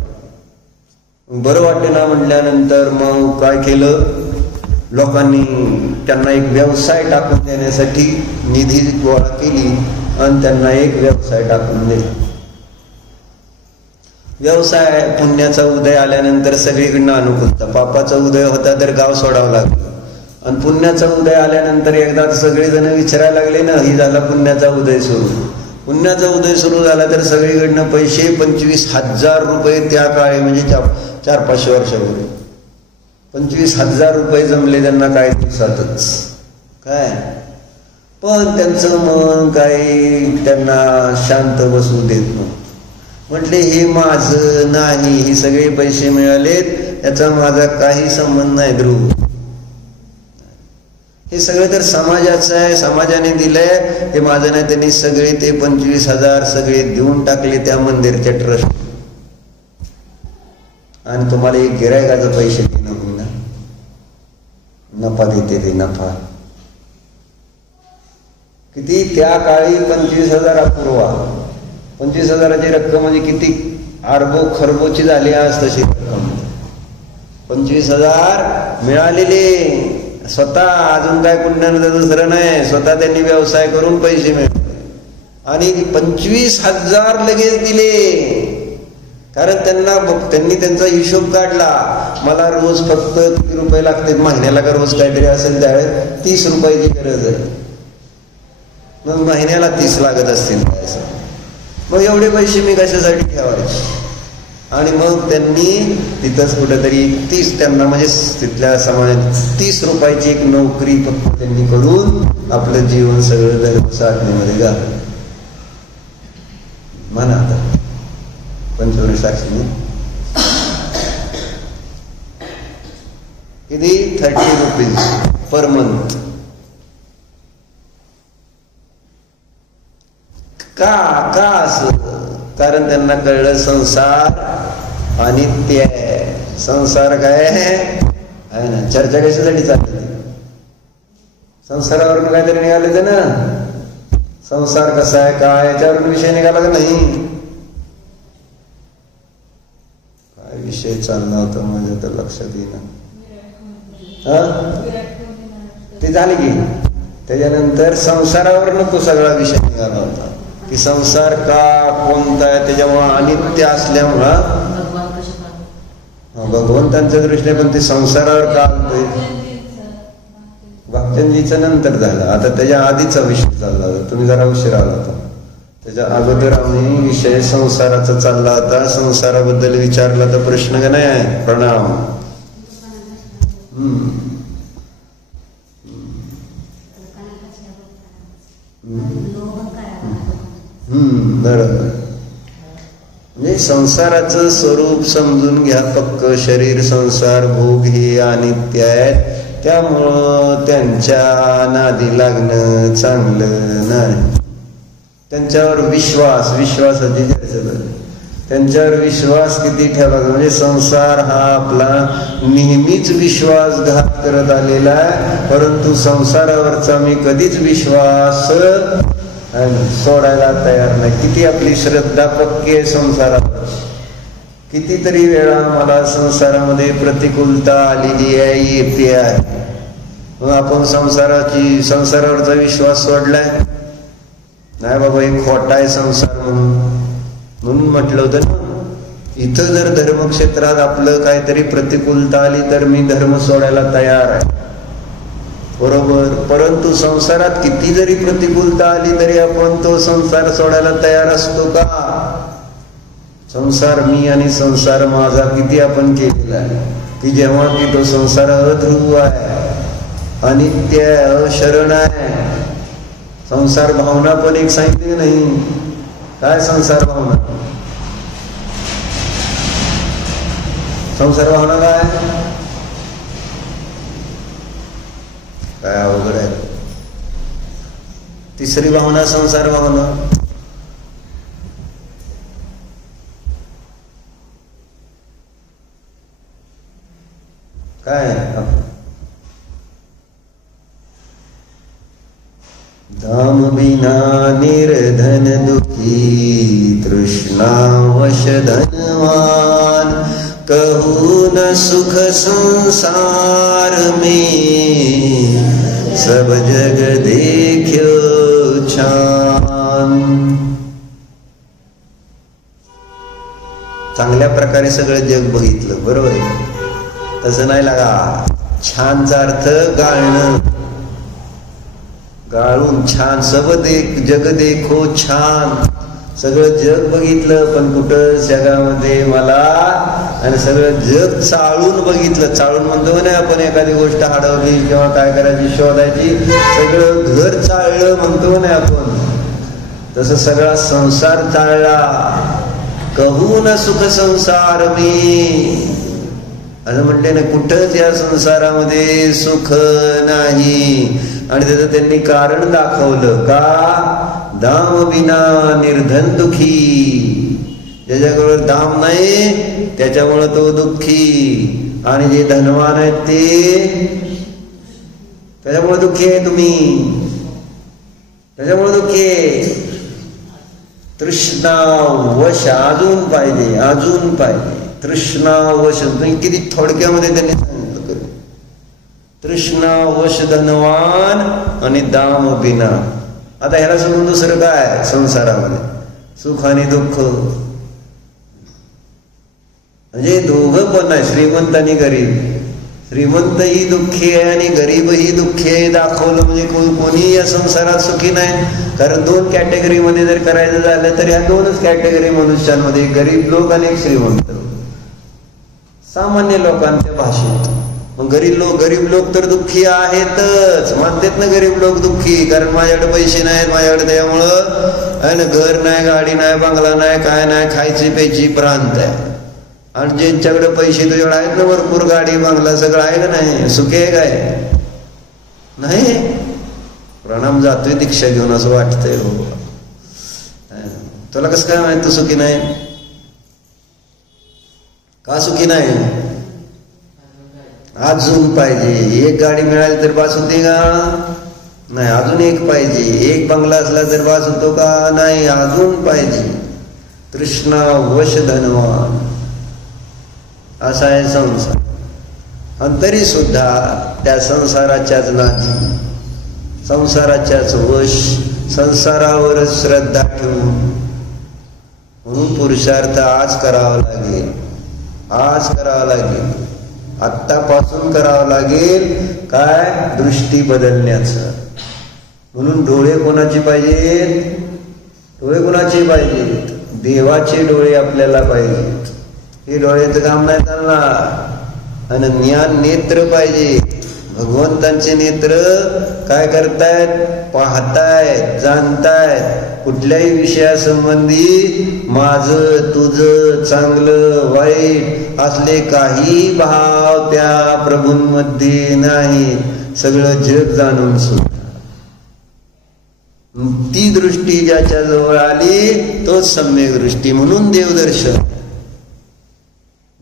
बरं वाटेना म्हटल्यानंतर मग काय केलं लोकांनी? त्यांना एक व्यवसाय टाकून देण्यासाठी निधी गोळा केली आणि त्यांना एक व्यवसाय टाकून दिला. व्यवसाय पुण्याचा उदय आल्यानंतर सगळीकडनं अनुकूलता. पापाचा उदय होता तर गाव सोडावं लागलं. आणि पुण्याचा उदय आल्यानंतर एकदा सगळेजण विचारायला लागले ना, ही झाला पुण्याचा उदय सुरू. पुण्याचा उदय सुरू झाला तर सगळीकडनं पैसे 25,000 रुपये त्या काळी म्हणजे 400-500 वर्षापूर्वी 25,000 रुपये जमले त्यांना काही दिवसातच. काय पण त्यांचं मन काही त्यांना शांत बसू देत नव्हतं. म्हटले हे माझं नाही, हे सगळे पैसे मिळालेत याचा माझा काही संबंध नाही. ध्रुव हे सगळं तर समाजाचं आहे, समाजाने दिलंय, हे माझं नाही. त्यांनी सगळे ते 25,000 सगळे देऊन टाकले त्या मंदिरच्या ट्रस्ट. आणि तुम्हाला एक गिरायकाचे पैसे देणं होईना, नफा देते ते नफा. किती त्या काळी 25,000 अपूर्वा, 25,000ची रक्कम म्हणजे किती अरबो खरबोची झाली आज तशी रक्कम. 25,000 मिळालेले स्वतः, अजून काय पुण्याचं दुसरं नाही, स्वतः त्यांनी व्यवसाय करून पैसे मिळाले. आणि 25,000 लगेच दिले, कारण त्यांनी त्यांचा हिशोब काढला. मला रोज फक्त किती रुपये लागतील महिन्याला, का रोज काहीतरी असेल त्यावेळेस 30 रुपयाची गरज आहे, मग महिन्याला 30 लागत असतील, मग एवढे पैसे मी कशासाठी ठेवायचे. आणि मग त्यांनी तिथंच कुठेतरी 30 त्यांना म्हणजे तिथल्या समाजात 30 रुपयाची एक नोकरी फक्त त्यांनी करून आपलं जीवन सगळं धर्म साधनेमध्ये घालवलं. म्हणा आता पंचवर्षी साक्षीने किती 30 रुपीज पर मंथ. का असं? कारण त्यांना कळलं संसार अनित्य आहे. संसार काय आहे ना, चर्चा कशासाठी चालली? संसारावरून काहीतरी निघाले ना, संसार कसा आहे काय याच्यावरून विषय निघाला का नाही? काय विषय चालला होता माझ्या तर लक्षात येईना. ते झाले की त्याच्यानंतर संसारावरून तो सगळा विषय निघाला होता की संसार का कोणता आहे, त्याच्यामुळे अनित्य असल्यामुळं भगवंतांच्या दृष्टीने पण ते संसारावर का भक्तंजीचं नंतर झालं. आता त्याच्या आधीचा विषय चालला होता, तुम्ही जरा उशीर आला होता. त्याच्या अगोदर आम्ही विषय संसाराचा चालला होता. संसाराबद्दल विचारला तर प्रश्न का नाही आहे? प्रणाम. बरोबर. म्हणजे संसाराचं स्वरूप समजून घ्या पक्क. शरीर संसार भोग हे अनित्य आहेत, त्यामुळं त्यांच्या नादी लागणं चांगलं नाही. त्यांच्यावर विश्वासाची चर्चा झाली. त्यांच्यावर विश्वास किती ठेवायचा? म्हणजे संसार हा आपला नेहमीच विश्वासघात करत आलेला आहे, परंतु संसारावरचा मी कधीच विश्वास सोडायला तयार नाही. किती आपली श्रद्धा पक्की आहे संसारावर. कितीतरी वेळा मला संसारामध्ये प्रतिकूलता आलेली आहे, येते आहे, मग आपण संसारावरचा विश्वास सोडलाय नाही. बाबा हे खोटा आहे संसार म्हणून म्हटलं होतं ना. इथं जर धर्मक्षेत्रात आपलं काहीतरी प्रतिकूलता आली तर मी धर्म सोडायला तयार आहे, बरोबर. परंतु संसारात किती जरी प्रतिकूलता आली तरी आपण तो संसार सोडायला तयार असतो का? संसार मी आणि संसार माझा किती आपण केलेला आहे की जेव्हा की तो संसार अध्रुव आहे, अनित्य आहे, अशरण आहे. संसार भावना पण एक सांगितली नाही. काय संसार भावना? संसार भावना काय अवघड आहे. तिसरी भावना संसार भावना. काय? धाम बिना निर्धन दुखी, तृष्णा वश धनवान, कहू न सुख संसार में, सब जग देखो छान. चांगल्या प्रकारे सगळं जग बघितलं, बरोबर आहे. तसं नाही लागा. छानचा अर्थ गाळणं, गाळून छान. सब जग देखो छान. सगळं जग बघितलं पण कुठं जगामध्ये मला, आणि सगळं जग चाळून बघितलं. चाळून म्हणतो ना आपण, एखादी गोष्ट हडवली किंवा काय करायची शोधायची, सगळं घर चाळलं म्हणतो ना आपण. तसं सगळा संसार चाळला. कहू न सुख संसार मी, असं म्हटले ना, कुठंच या संसारामध्ये सुख नाही. आणि त्याचं त्यांनी कारण दाखवलं का, दाम विना निर्धन दुखी. ज्याच्याकडे दाम नाही त्याच्यामुळं तो दुःखी, आणि जे धनवान आहेत ते त्याच्यामुळे दुःखी आहे. तुम्ही त्याच्यामुळे दुःखी आहे. तृष्णा वश अजून पाहिजे, अजून पाहिजे. तृष्णा वश, किती थोडक्यामध्ये त्यांनी सांगितलं. तृष्णा वश धनवान आणि दाम बिना. आता ह्याला सोडून दुसरं काय संसारामध्ये, सुख आणि दुःख. म्हणजे दोघं पण आहे, श्रीमंत आणि गरीब. श्रीमंतही दुःखी आहे आणि गरीबही दुःखी आहे दाखवलं. म्हणजे कोणी या संसारात सुखी नाही. कारण दोन कॅटेगरीमध्ये जर करायचं झालं तर ह्या दोनच कॅटेगरी मनुष्यांमध्ये, गरीब लोक आणि श्रीमंत. सामान्य लोकांच्या भाषेत मग गरीब लोक तर दुःखी आहेतच. मानतात ना गरीब लोक दुःखी, कारण माझ्याकडे पैसे नाहीत, माझ्याकडे त्यामुळं आहे ना, घर नाही, गाडी नाही, बंगला नाही, काय नाही, खायची प्यायची प्रांत आहे. आणि ज्यांच्याकडे पैसे तुझ्याकडे आहेत ना, भरपूर गाडी बंगला सगळं आहे का नाही, सुखी आहे काय? नाही. प्रणाम जातोय दीक्षा घेऊन असं वाटतंय. हो, तुला कसं काय माहित तू सुखी नाही? का सुखी नाही? अजून पाहिजे. एक गाडी मिळाली तर बास होते का? नाही, अजून एक पाहिजे. एक बंगला असला तर बास होतो का? नाही, अजून पाहिजे. तृष्णा वश धनवान, असा आहे संसार. आणि तरी सुद्धा त्या संसाराच्याच नादी, संसाराच्याच वश, संसारावरच श्रद्धा ठेवून म्हणून पुरुषार्थ आज करावा लागेल. आज करावा लागेल, आत्तापासून करावं लागेल. काय? दृष्टी बदलण्याचं. म्हणून डोळे कोणाचे पाहिजेत? डोळे कोणाचे पाहिजेत? देवाचे डोळे आपल्याला पाहिजेत. हे डोळ्याचं काम नाही चालणार. आणि ज्ञान नेत्र पाहिजे. भगवंतांचे नेत्र काय करतायत? पाहतायत, जाणतायत. कुठल्याही विषयासंबंधी माझं, तुझं, चांगलं, वाईट असले काही भाव त्या प्रभूंमध्ये नाही. सगळं जग जाणून सुद्धा ती दृष्टी ज्याच्या जवळ आली तोच सम्यक दृष्टी. म्हणून देवदर्शन.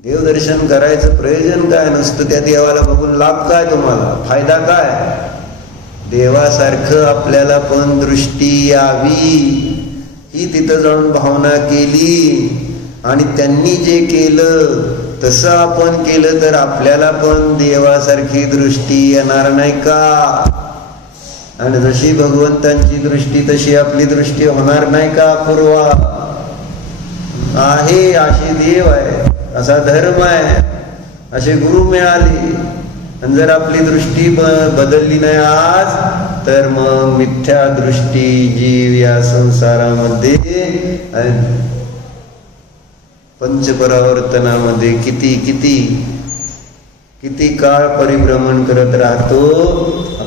देवदर्शन करायचं प्रयोजन काय नसतं. त्या देवाला बघून लाभ काय, तुम्हाला फायदा काय? देवासारखं आपल्याला पण दृष्टी यावी ही तिथं जाऊन भावना केली. आणि त्यांनी जे केलं तसं आपण केलं तर आपल्याला पण देवासारखी दृष्टी येणार नाही का? आणि जशी भगवंतांची दृष्टी तशी आपली दृष्टी होणार नाही का? पूर्वा आहे, अशी देव आहे, असा धर्म आहे, असे गुरु मिळाले. आणि जर आपली दृष्टी बदलली नाही आज, तर मग मिथ्या दृष्टी जीव या संसारामध्ये पंचपरावर्तनामध्ये किती किती किती काळ परिभ्रमण करत राहतो.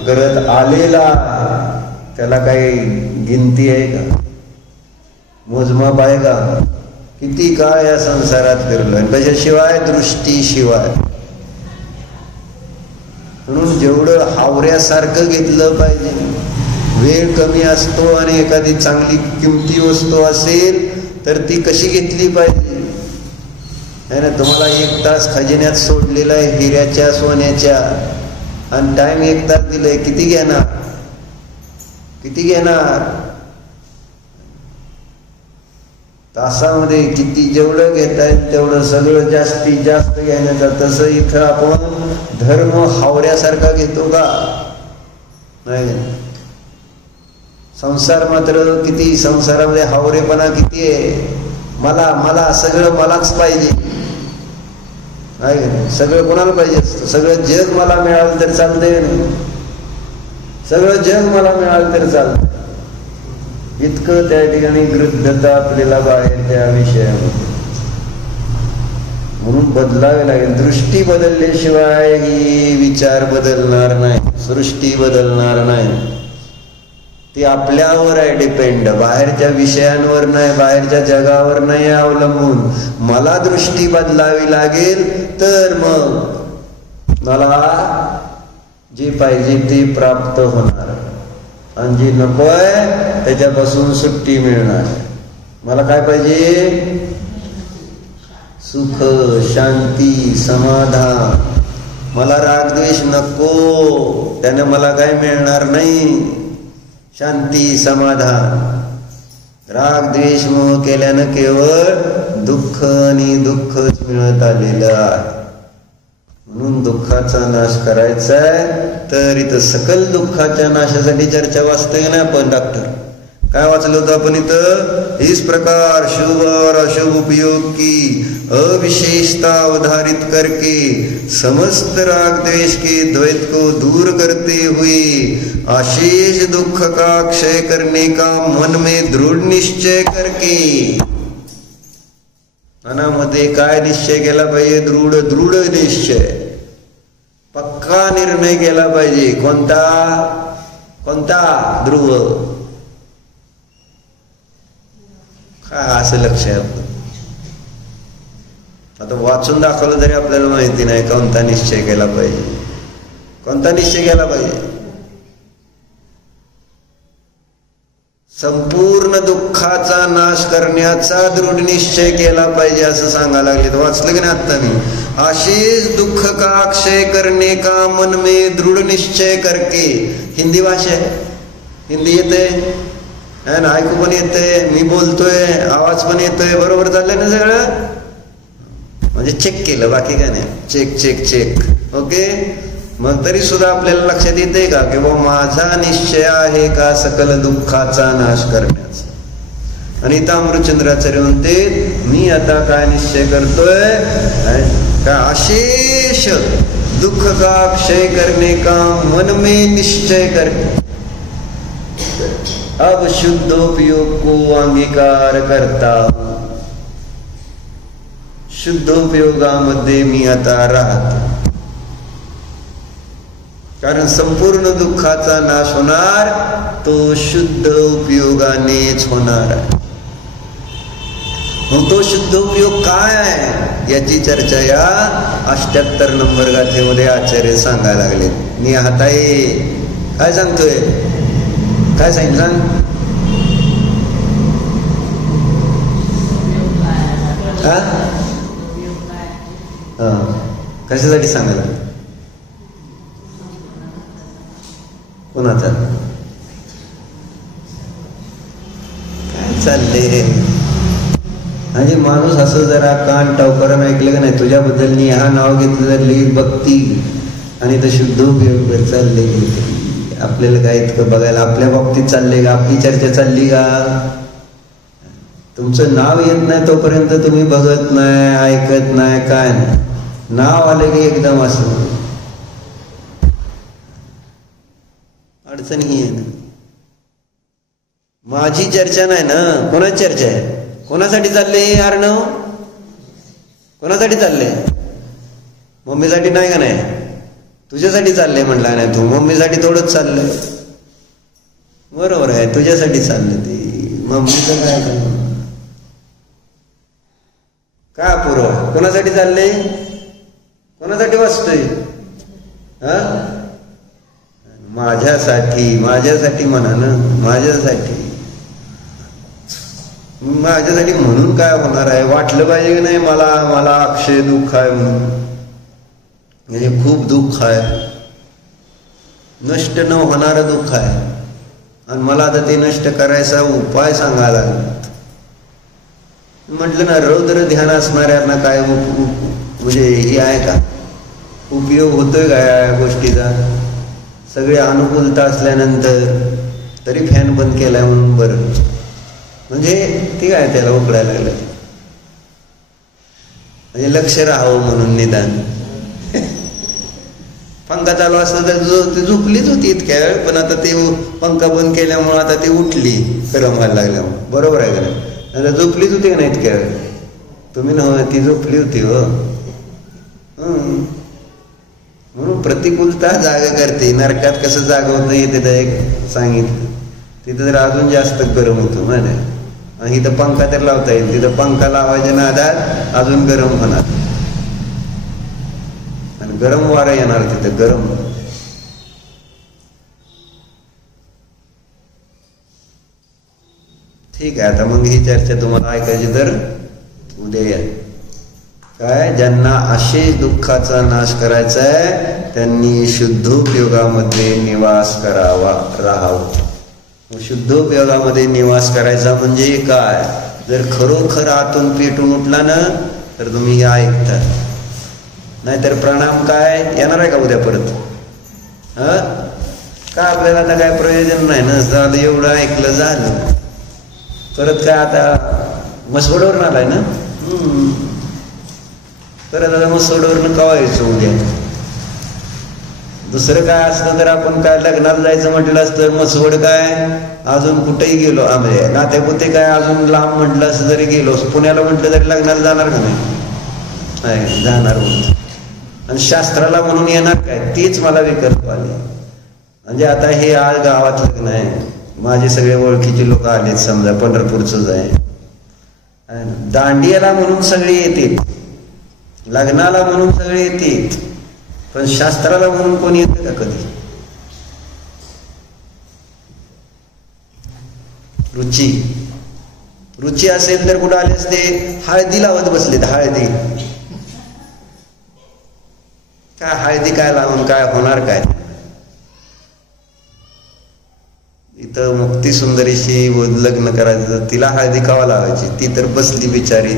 करत आलेला त्याला काही गिनती आहे का? मोजमाप आहे का? किती काळ या संसारात फिरलो. आणि कशाशिवाय? दृष्टीशिवाय. म्हणून जेवढं हावऱ्यासारखं घेतलं पाहिजे. वेळ कमी असतो आणि एखादी चांगली किमती वस्तू असेल तर ती कशी घेतली पाहिजे है ना. तुम्हाला 1 तास खजिन्यात सोडलेला आहे हिऱ्याच्या, सोन्याच्या, आणि टाइम 1 तास दिलंय. किती घेणार? किती घेणार? तासामध्ये किती? जेवढं घेतायत तेवढं सगळं जास्तीत जास्त घेण्याचा. तसं इथं आपण धर्म हावऱ्यासारखा घेतो का? नाही. संसार मात्र किती, संसारामध्ये हावरेपणा किती आहे. मला मला सगळं मलाच पाहिजे. नाही, सगळं कोणाला पाहिजे? सगळं जग मला मिळालं तर चालतंय ना. सगळं जग मला मिळालं तर चालतं. इतकं त्या ठिकाणी गृद्धता आपल्याला बाहेर त्या विषयामध्ये. म्हणून बदलावे लागेल. दृष्टी बदलल्याशिवाय ही विचार बदलणार नाही, सृष्टी बदलणार नाही. ती आपल्यावर आहे डिपेंड, बाहेरच्या विषयांवर नाही, बाहेरच्या जगावर नाही अवलंबून. मला दृष्टी बदलावी लागेल तर मग मला जे पाहिजे ते प्राप्त होणार आणि जे नकोय त्याच्यापासून सुट्टी मिळणार. मला काय पाहिजे? सुख, शांती, समाधान. मला रागद्वेष नको, त्याने मला काय मिळणार नाही? शांती, समाधान. राग द्वेष मोह केल्यानं केवळ दुःख आणि दुःखच मिळत आलेलं आहे. म्हणून दुःखाचा नाश करायचा आहे. तर इथं सकल दुःखाच्या नाशासाठी चर्चा वाचतोय ना आपण. डॉक्टर काय वाचलं होतं आपण इथं? इस प्रकार शुभ और अशुभ उपयोग की अविशेषता अवधारित करके समस्त राग द्वेष के द्वैत को दूर करते हुए अशेष दुख का क्षय करने का मन में दृढ़ निश्चय करके. मनामध्ये काय निश्चय केला पाहिजे? दृढ निश्चय, पक्का निर्णय केला पाहिजे. कोणता? ध्रुव. काय असं लक्ष आहे आपलं? आता वाचून दाखवलं तरी आपल्याला माहिती नाही कोणता निश्चय केला पाहिजे. कोणता निश्चय केला पाहिजे? संपूर्ण दुःखाचा नाश करण्याचा दृढ निश्चय केला पाहिजे असं सांगायला लागले. वाचलं की नाही आता मी? अशेष दुःख का क्षय करने का मन में दृढ़ निश्चय करके. हिंदी भाषा आहे, हिंदी येते ना, ऐकू पण येते, मी बोलतोय, आवाज पण येतोय, बरोबर चाललंय ना सगळं? म्हणजे चेक केलं, बाकी काय नाही. Check check check. ओके. मग तरी सुद्धा आपल्याला लक्षात येते का की माझा निश्चय आहे का सकल दुःखाचा नाश करण्याचा? आणि इथं अमृतचंद्राचार्य म्हणते मी आता काय निश्चय करतोय का? अशेष दुख का क्षय करने का मन में निश्चय करके अब शुद्धोपयोग को अंगीकार करता. शुद्धोपयोगामध्ये मी आता राहतो. कारण संपूर्ण दुःखाचा नाश होणार तो शुद्ध उपयोगानेच होणार आहे. मग तो शुद्ध उपयोग काय आहे याची चर्चा या 78 नंबर गाथेमध्ये आचार्य सांगायला लागले. मी हाताय काय सांगतोय? काय सांगितलं? सांग. कशासाठी सांगायला? कोणाचा? काय चाललंय? म्हणजे माणूस असं जरा कान टावकरण ऐकलं का नाही, तुझ्याबद्दल मी हा नाव घेतलं तर लगेच भक्ती आणि तर शुद्ध उपयोग चालले. आपल्याला काय इतकं बघायला आपल्या बाबतीत चालले का? आपली चर्चा चालली का? तुमचं नाव येत नाही तोपर्यंत तुम्ही बघत नाही, ऐकत नाही, काय नाही. नाव आलं की एकदम असं अडचण ही आहे ना. माझी चर्चा नाही ना, कोणाची चर्चा आहे? कोणासाठी चालले अर्णव? कोणासाठी चालले? मम्मीसाठी नाही का? नाही, तुझ्यासाठी चाललंय म्हटला नाही तू. मम्मीसाठी थोडंच चाललंय. बरोबर आहे, तुझ्यासाठी चाललंय ते. मम्मीचं काय करणार? का पूर्व कोणासाठी चाललंय? कोणासाठी वाचतोय? माझ्यासाठी. माझ्यासाठी म्हणा ना, माझ्यासाठी. माझ्यासाठी म्हणून काय होणार आहे? वाटलं पाहिजे की नाही मला अक्षय दुःख आहे म्हणून. म्हणजे खूप दुःख आहे, नष्ट न होणारं दुःख आहे, आणि मला आता ते नष्ट करायचा उपाय सांगायला लागला. म्हटलं ना, रौद्र ध्यान असणाऱ्यांना काय म्हणजे हे आहे का? उपयोग होतोय का या गोष्टीचा? सगळे अनुकूलता असल्यानंतर तरी फॅन बंद केलाय म्हणून बरं. म्हणजे ठीक आहे, त्याला उकडायला लागलं म्हणजे लक्ष राहावं म्हणून निदान. पंखा चालू असतं तर ती झोपलीच होती इतक्या वेळ, पण आता ते पंखा बंद केल्यामुळे आता ती उठली गरम व्हायला लागल्यामुळे. बरोबर आहे का नाही? आता झोपलीच होती का नाही इतक्या वेळ? तुम्ही ना, ती झोपली होती हो. म्हणून प्रतिकूलता जागा करते. नरकात कसं जागा होतं हे तिथं एक सांगितलं. तिथं तर अजून जास्त गरम होतं म्हणे. आणि इथं पंखा तर लावता येईल, तिथं पंखा लावायच्या नादात अजून गरम होणार. गरम वारं येणार तिथं, गरम. ठीक आहे, आता मग ही चर्चा तुम्हाला ऐकायची तर उद्या या. काय, ज्यांना अशेष दुःखाचा नाश करायचा आहे त्यांनी शुद्धोपयोगामध्ये निवास करावा, राहावं. शुद्धोपयोगामध्ये निवास करायचा म्हणजे काय, जर खरोखर आतून पेटून उठला ना तर तुम्ही हे ऐकता. नाहीतर प्रणाम काय येणार आहे का उद्या परत? काय आपल्याला आता काय प्रयोजन नाही ना, झालं एवढं ऐकलं झालं, परत काय आता मसवडवर आलाय ना, परत आता मसवडवरनं कवा यायचं उद्या? दुसरं काय असतं तर आपण काय लग्नाला जायचं म्हटलं असतं, मसवड काय अजून कुठेही गेलो, आम्ही नातेपुते काय अजून लांब म्हटलं असं जरी गेलो, पुण्याला म्हटलं तरी लग्नाला जाणार का नाही? जाणार. आणि शास्त्राला म्हणून येणार काय, तीच मला विकल्प आली. म्हणजे आता हे आज गावात लग्न आहे, माझे सगळे ओळखीचे लोक आलेत, समजा पंढरपूरचंच आहे, दांडियाला म्हणून सगळे येतील, लग्नाला म्हणून सगळे येतील, पण शास्त्राला म्हणून कोणी येतं का कधी? रुची रुची असेल तर कुठं आले असते? हळदी लावत बसलेत, हळदी. काय हळदी काय लावून काय होणार काय? इथं मुक्ती सुंदरीशी लग्न करायचं, तिला हळदी कावा लावायची? ती तर बसली बिचारी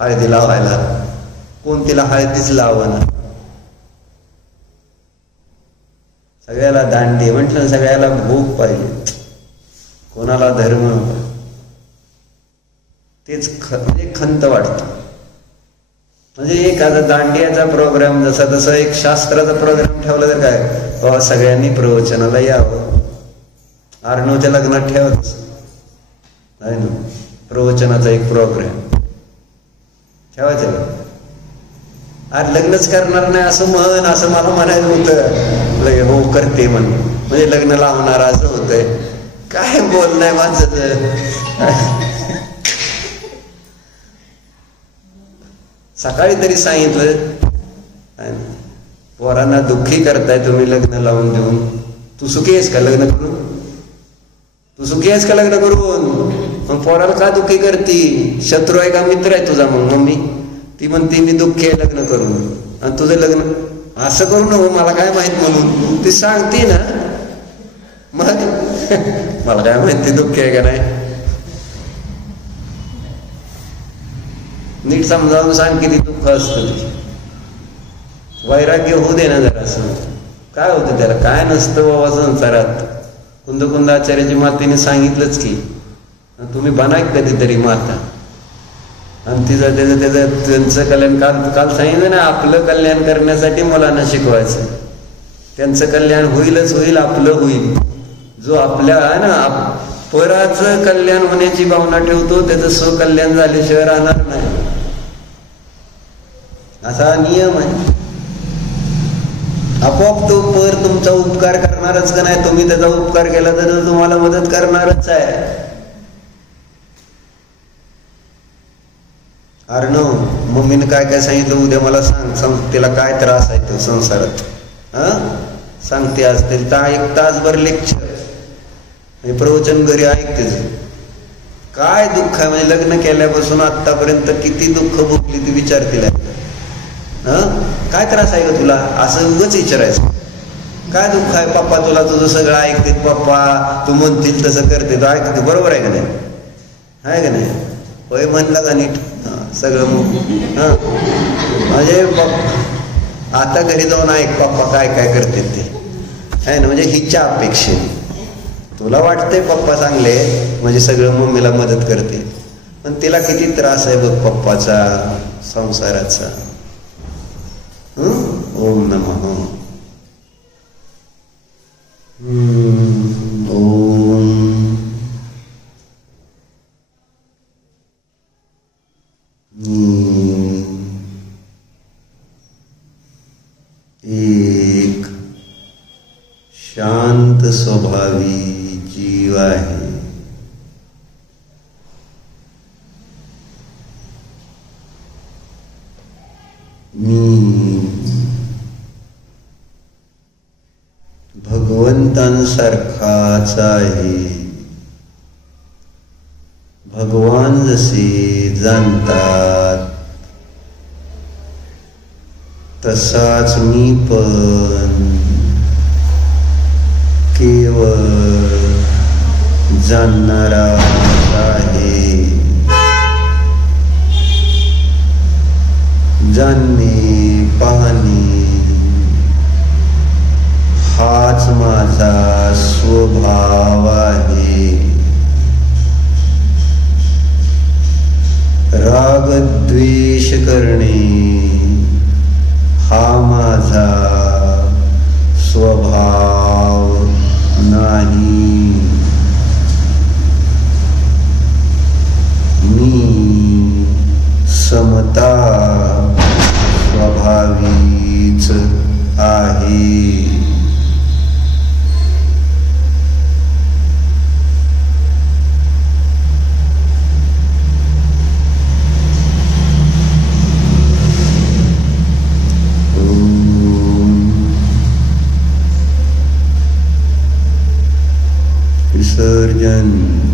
हळदी लावायला, कोण तिला हळदीच लावणं. सगळ्याला दांडी म्हटलं, सगळ्याला भूक पाहिजे, कोणाला धर्म, तेच म्हणजे खंत वाटत. म्हणजे एखादा दांडियाचा प्रोग्राम जसा तसा एक शास्त्राचा प्रोग्राम ठेवला तर काय, बाबा सगळ्यांनी प्रवचनाला यावं. आर्णवच्या लग्नात ठेवत आहे ना प्रवचनाचा एक प्रोग्राम ठेवायचं का? आज लग्नच करणार नाही असं म्हण, असं मला म्हणायचं होतं, हो करते म्हणजे लग्न लावणार असं होतंय. काय बोलणं माझं. सकाळी तरी सांगितलं, पोरांना दुःखी करताय तुम्ही लग्न लावून देऊन. तू सुखी आहेस का लग्न करून? तू सुखी आहेस का लग्न करून? मग पोराला का दुःखी करती? शत्रू आहे का मित्र आहे तुझा? मग मम्मी ती म्हणते मी दुःखी आहे लग्न करून, आणि तुझं लग्न असं करू नको, मला काय माहित म्हणून ती सांगते ना. मग मला काय माहिती दुःखी आहे का नाही? नीट समजावून सांग किती दुःख असतं ते. वैराग्य होऊ दे ना जरा. असं काय होतं त्याला? काय नसतं बाबा संसारात. कुंदकुंदाचार्याची मातेने सांगितलंच की तुम्ही बना कधीतरी माता, आणि तिचं त्यांचं कल्याण काल सांगितलं ना, आपलं कल्याण करण्यासाठी मुलांना शिकवायचं. त्यांचं कल्याण होईलच होईल, आपलं होईल. जो आपल्या ना पराचं कल्याण होण्याची भावना ठेवतो त्याचं स्वकल्याण झाल्याशिवाय राहणार नाही, असा नियम आहे. आपोआप तो पर तुमचा उपकार करणारच का नाही? तुम्ही त्याचा उपकार केला तर तुम्हाला मदत करणारच आहे. अर्णव, मम्मीने काय काय सांगितलं उद्या मला सांग. तिला काय त्रास आहे तो संसारात? सांगते असतील तर 1 तासभर लेक्चर प्रवचन घरी ऐकतेच. काय दुःख आहे म्हणजे लग्न केल्यापासून आतापर्यंत किती दुःख भोगली ती विचार केला. काय त्रास आहे का तुला? असं उगाच विचारायचं. काय दुःख आहे? पप्पा तुला तुझं सगळं ऐकते, पप्पा तू म्हणतील तसं करते, तो ऐकते. बरोबर आहे का नाही? आहे का नाही? होय म्हणला का नीट सगळं? म्हणजे आता घरी जाऊन ऐक पप्पा काय काय करते ते, आहे ना. म्हणजे हिच्या अपेक्षेने तुला वाटतंय पप्पा चांगले म्हणजे सगळं मम्मीला मदत करते, पण तिला किती त्रास आहे बघ पप्पाचा, संसाराचा. ओम नमः ओम. एक शांत स्वभावी जीव आहे. मी भगवंतांसारखाच आहे. भगवान जसे जाणतात तसाच मी पण केवळ जाणणारा आहे. जाणणे पाहणे हाच माझा स्वभाव आहे. राग द्वेष करणे हा माझा स्वभाव नाही. मी समता स्वभावीच आहे. विसर्जन.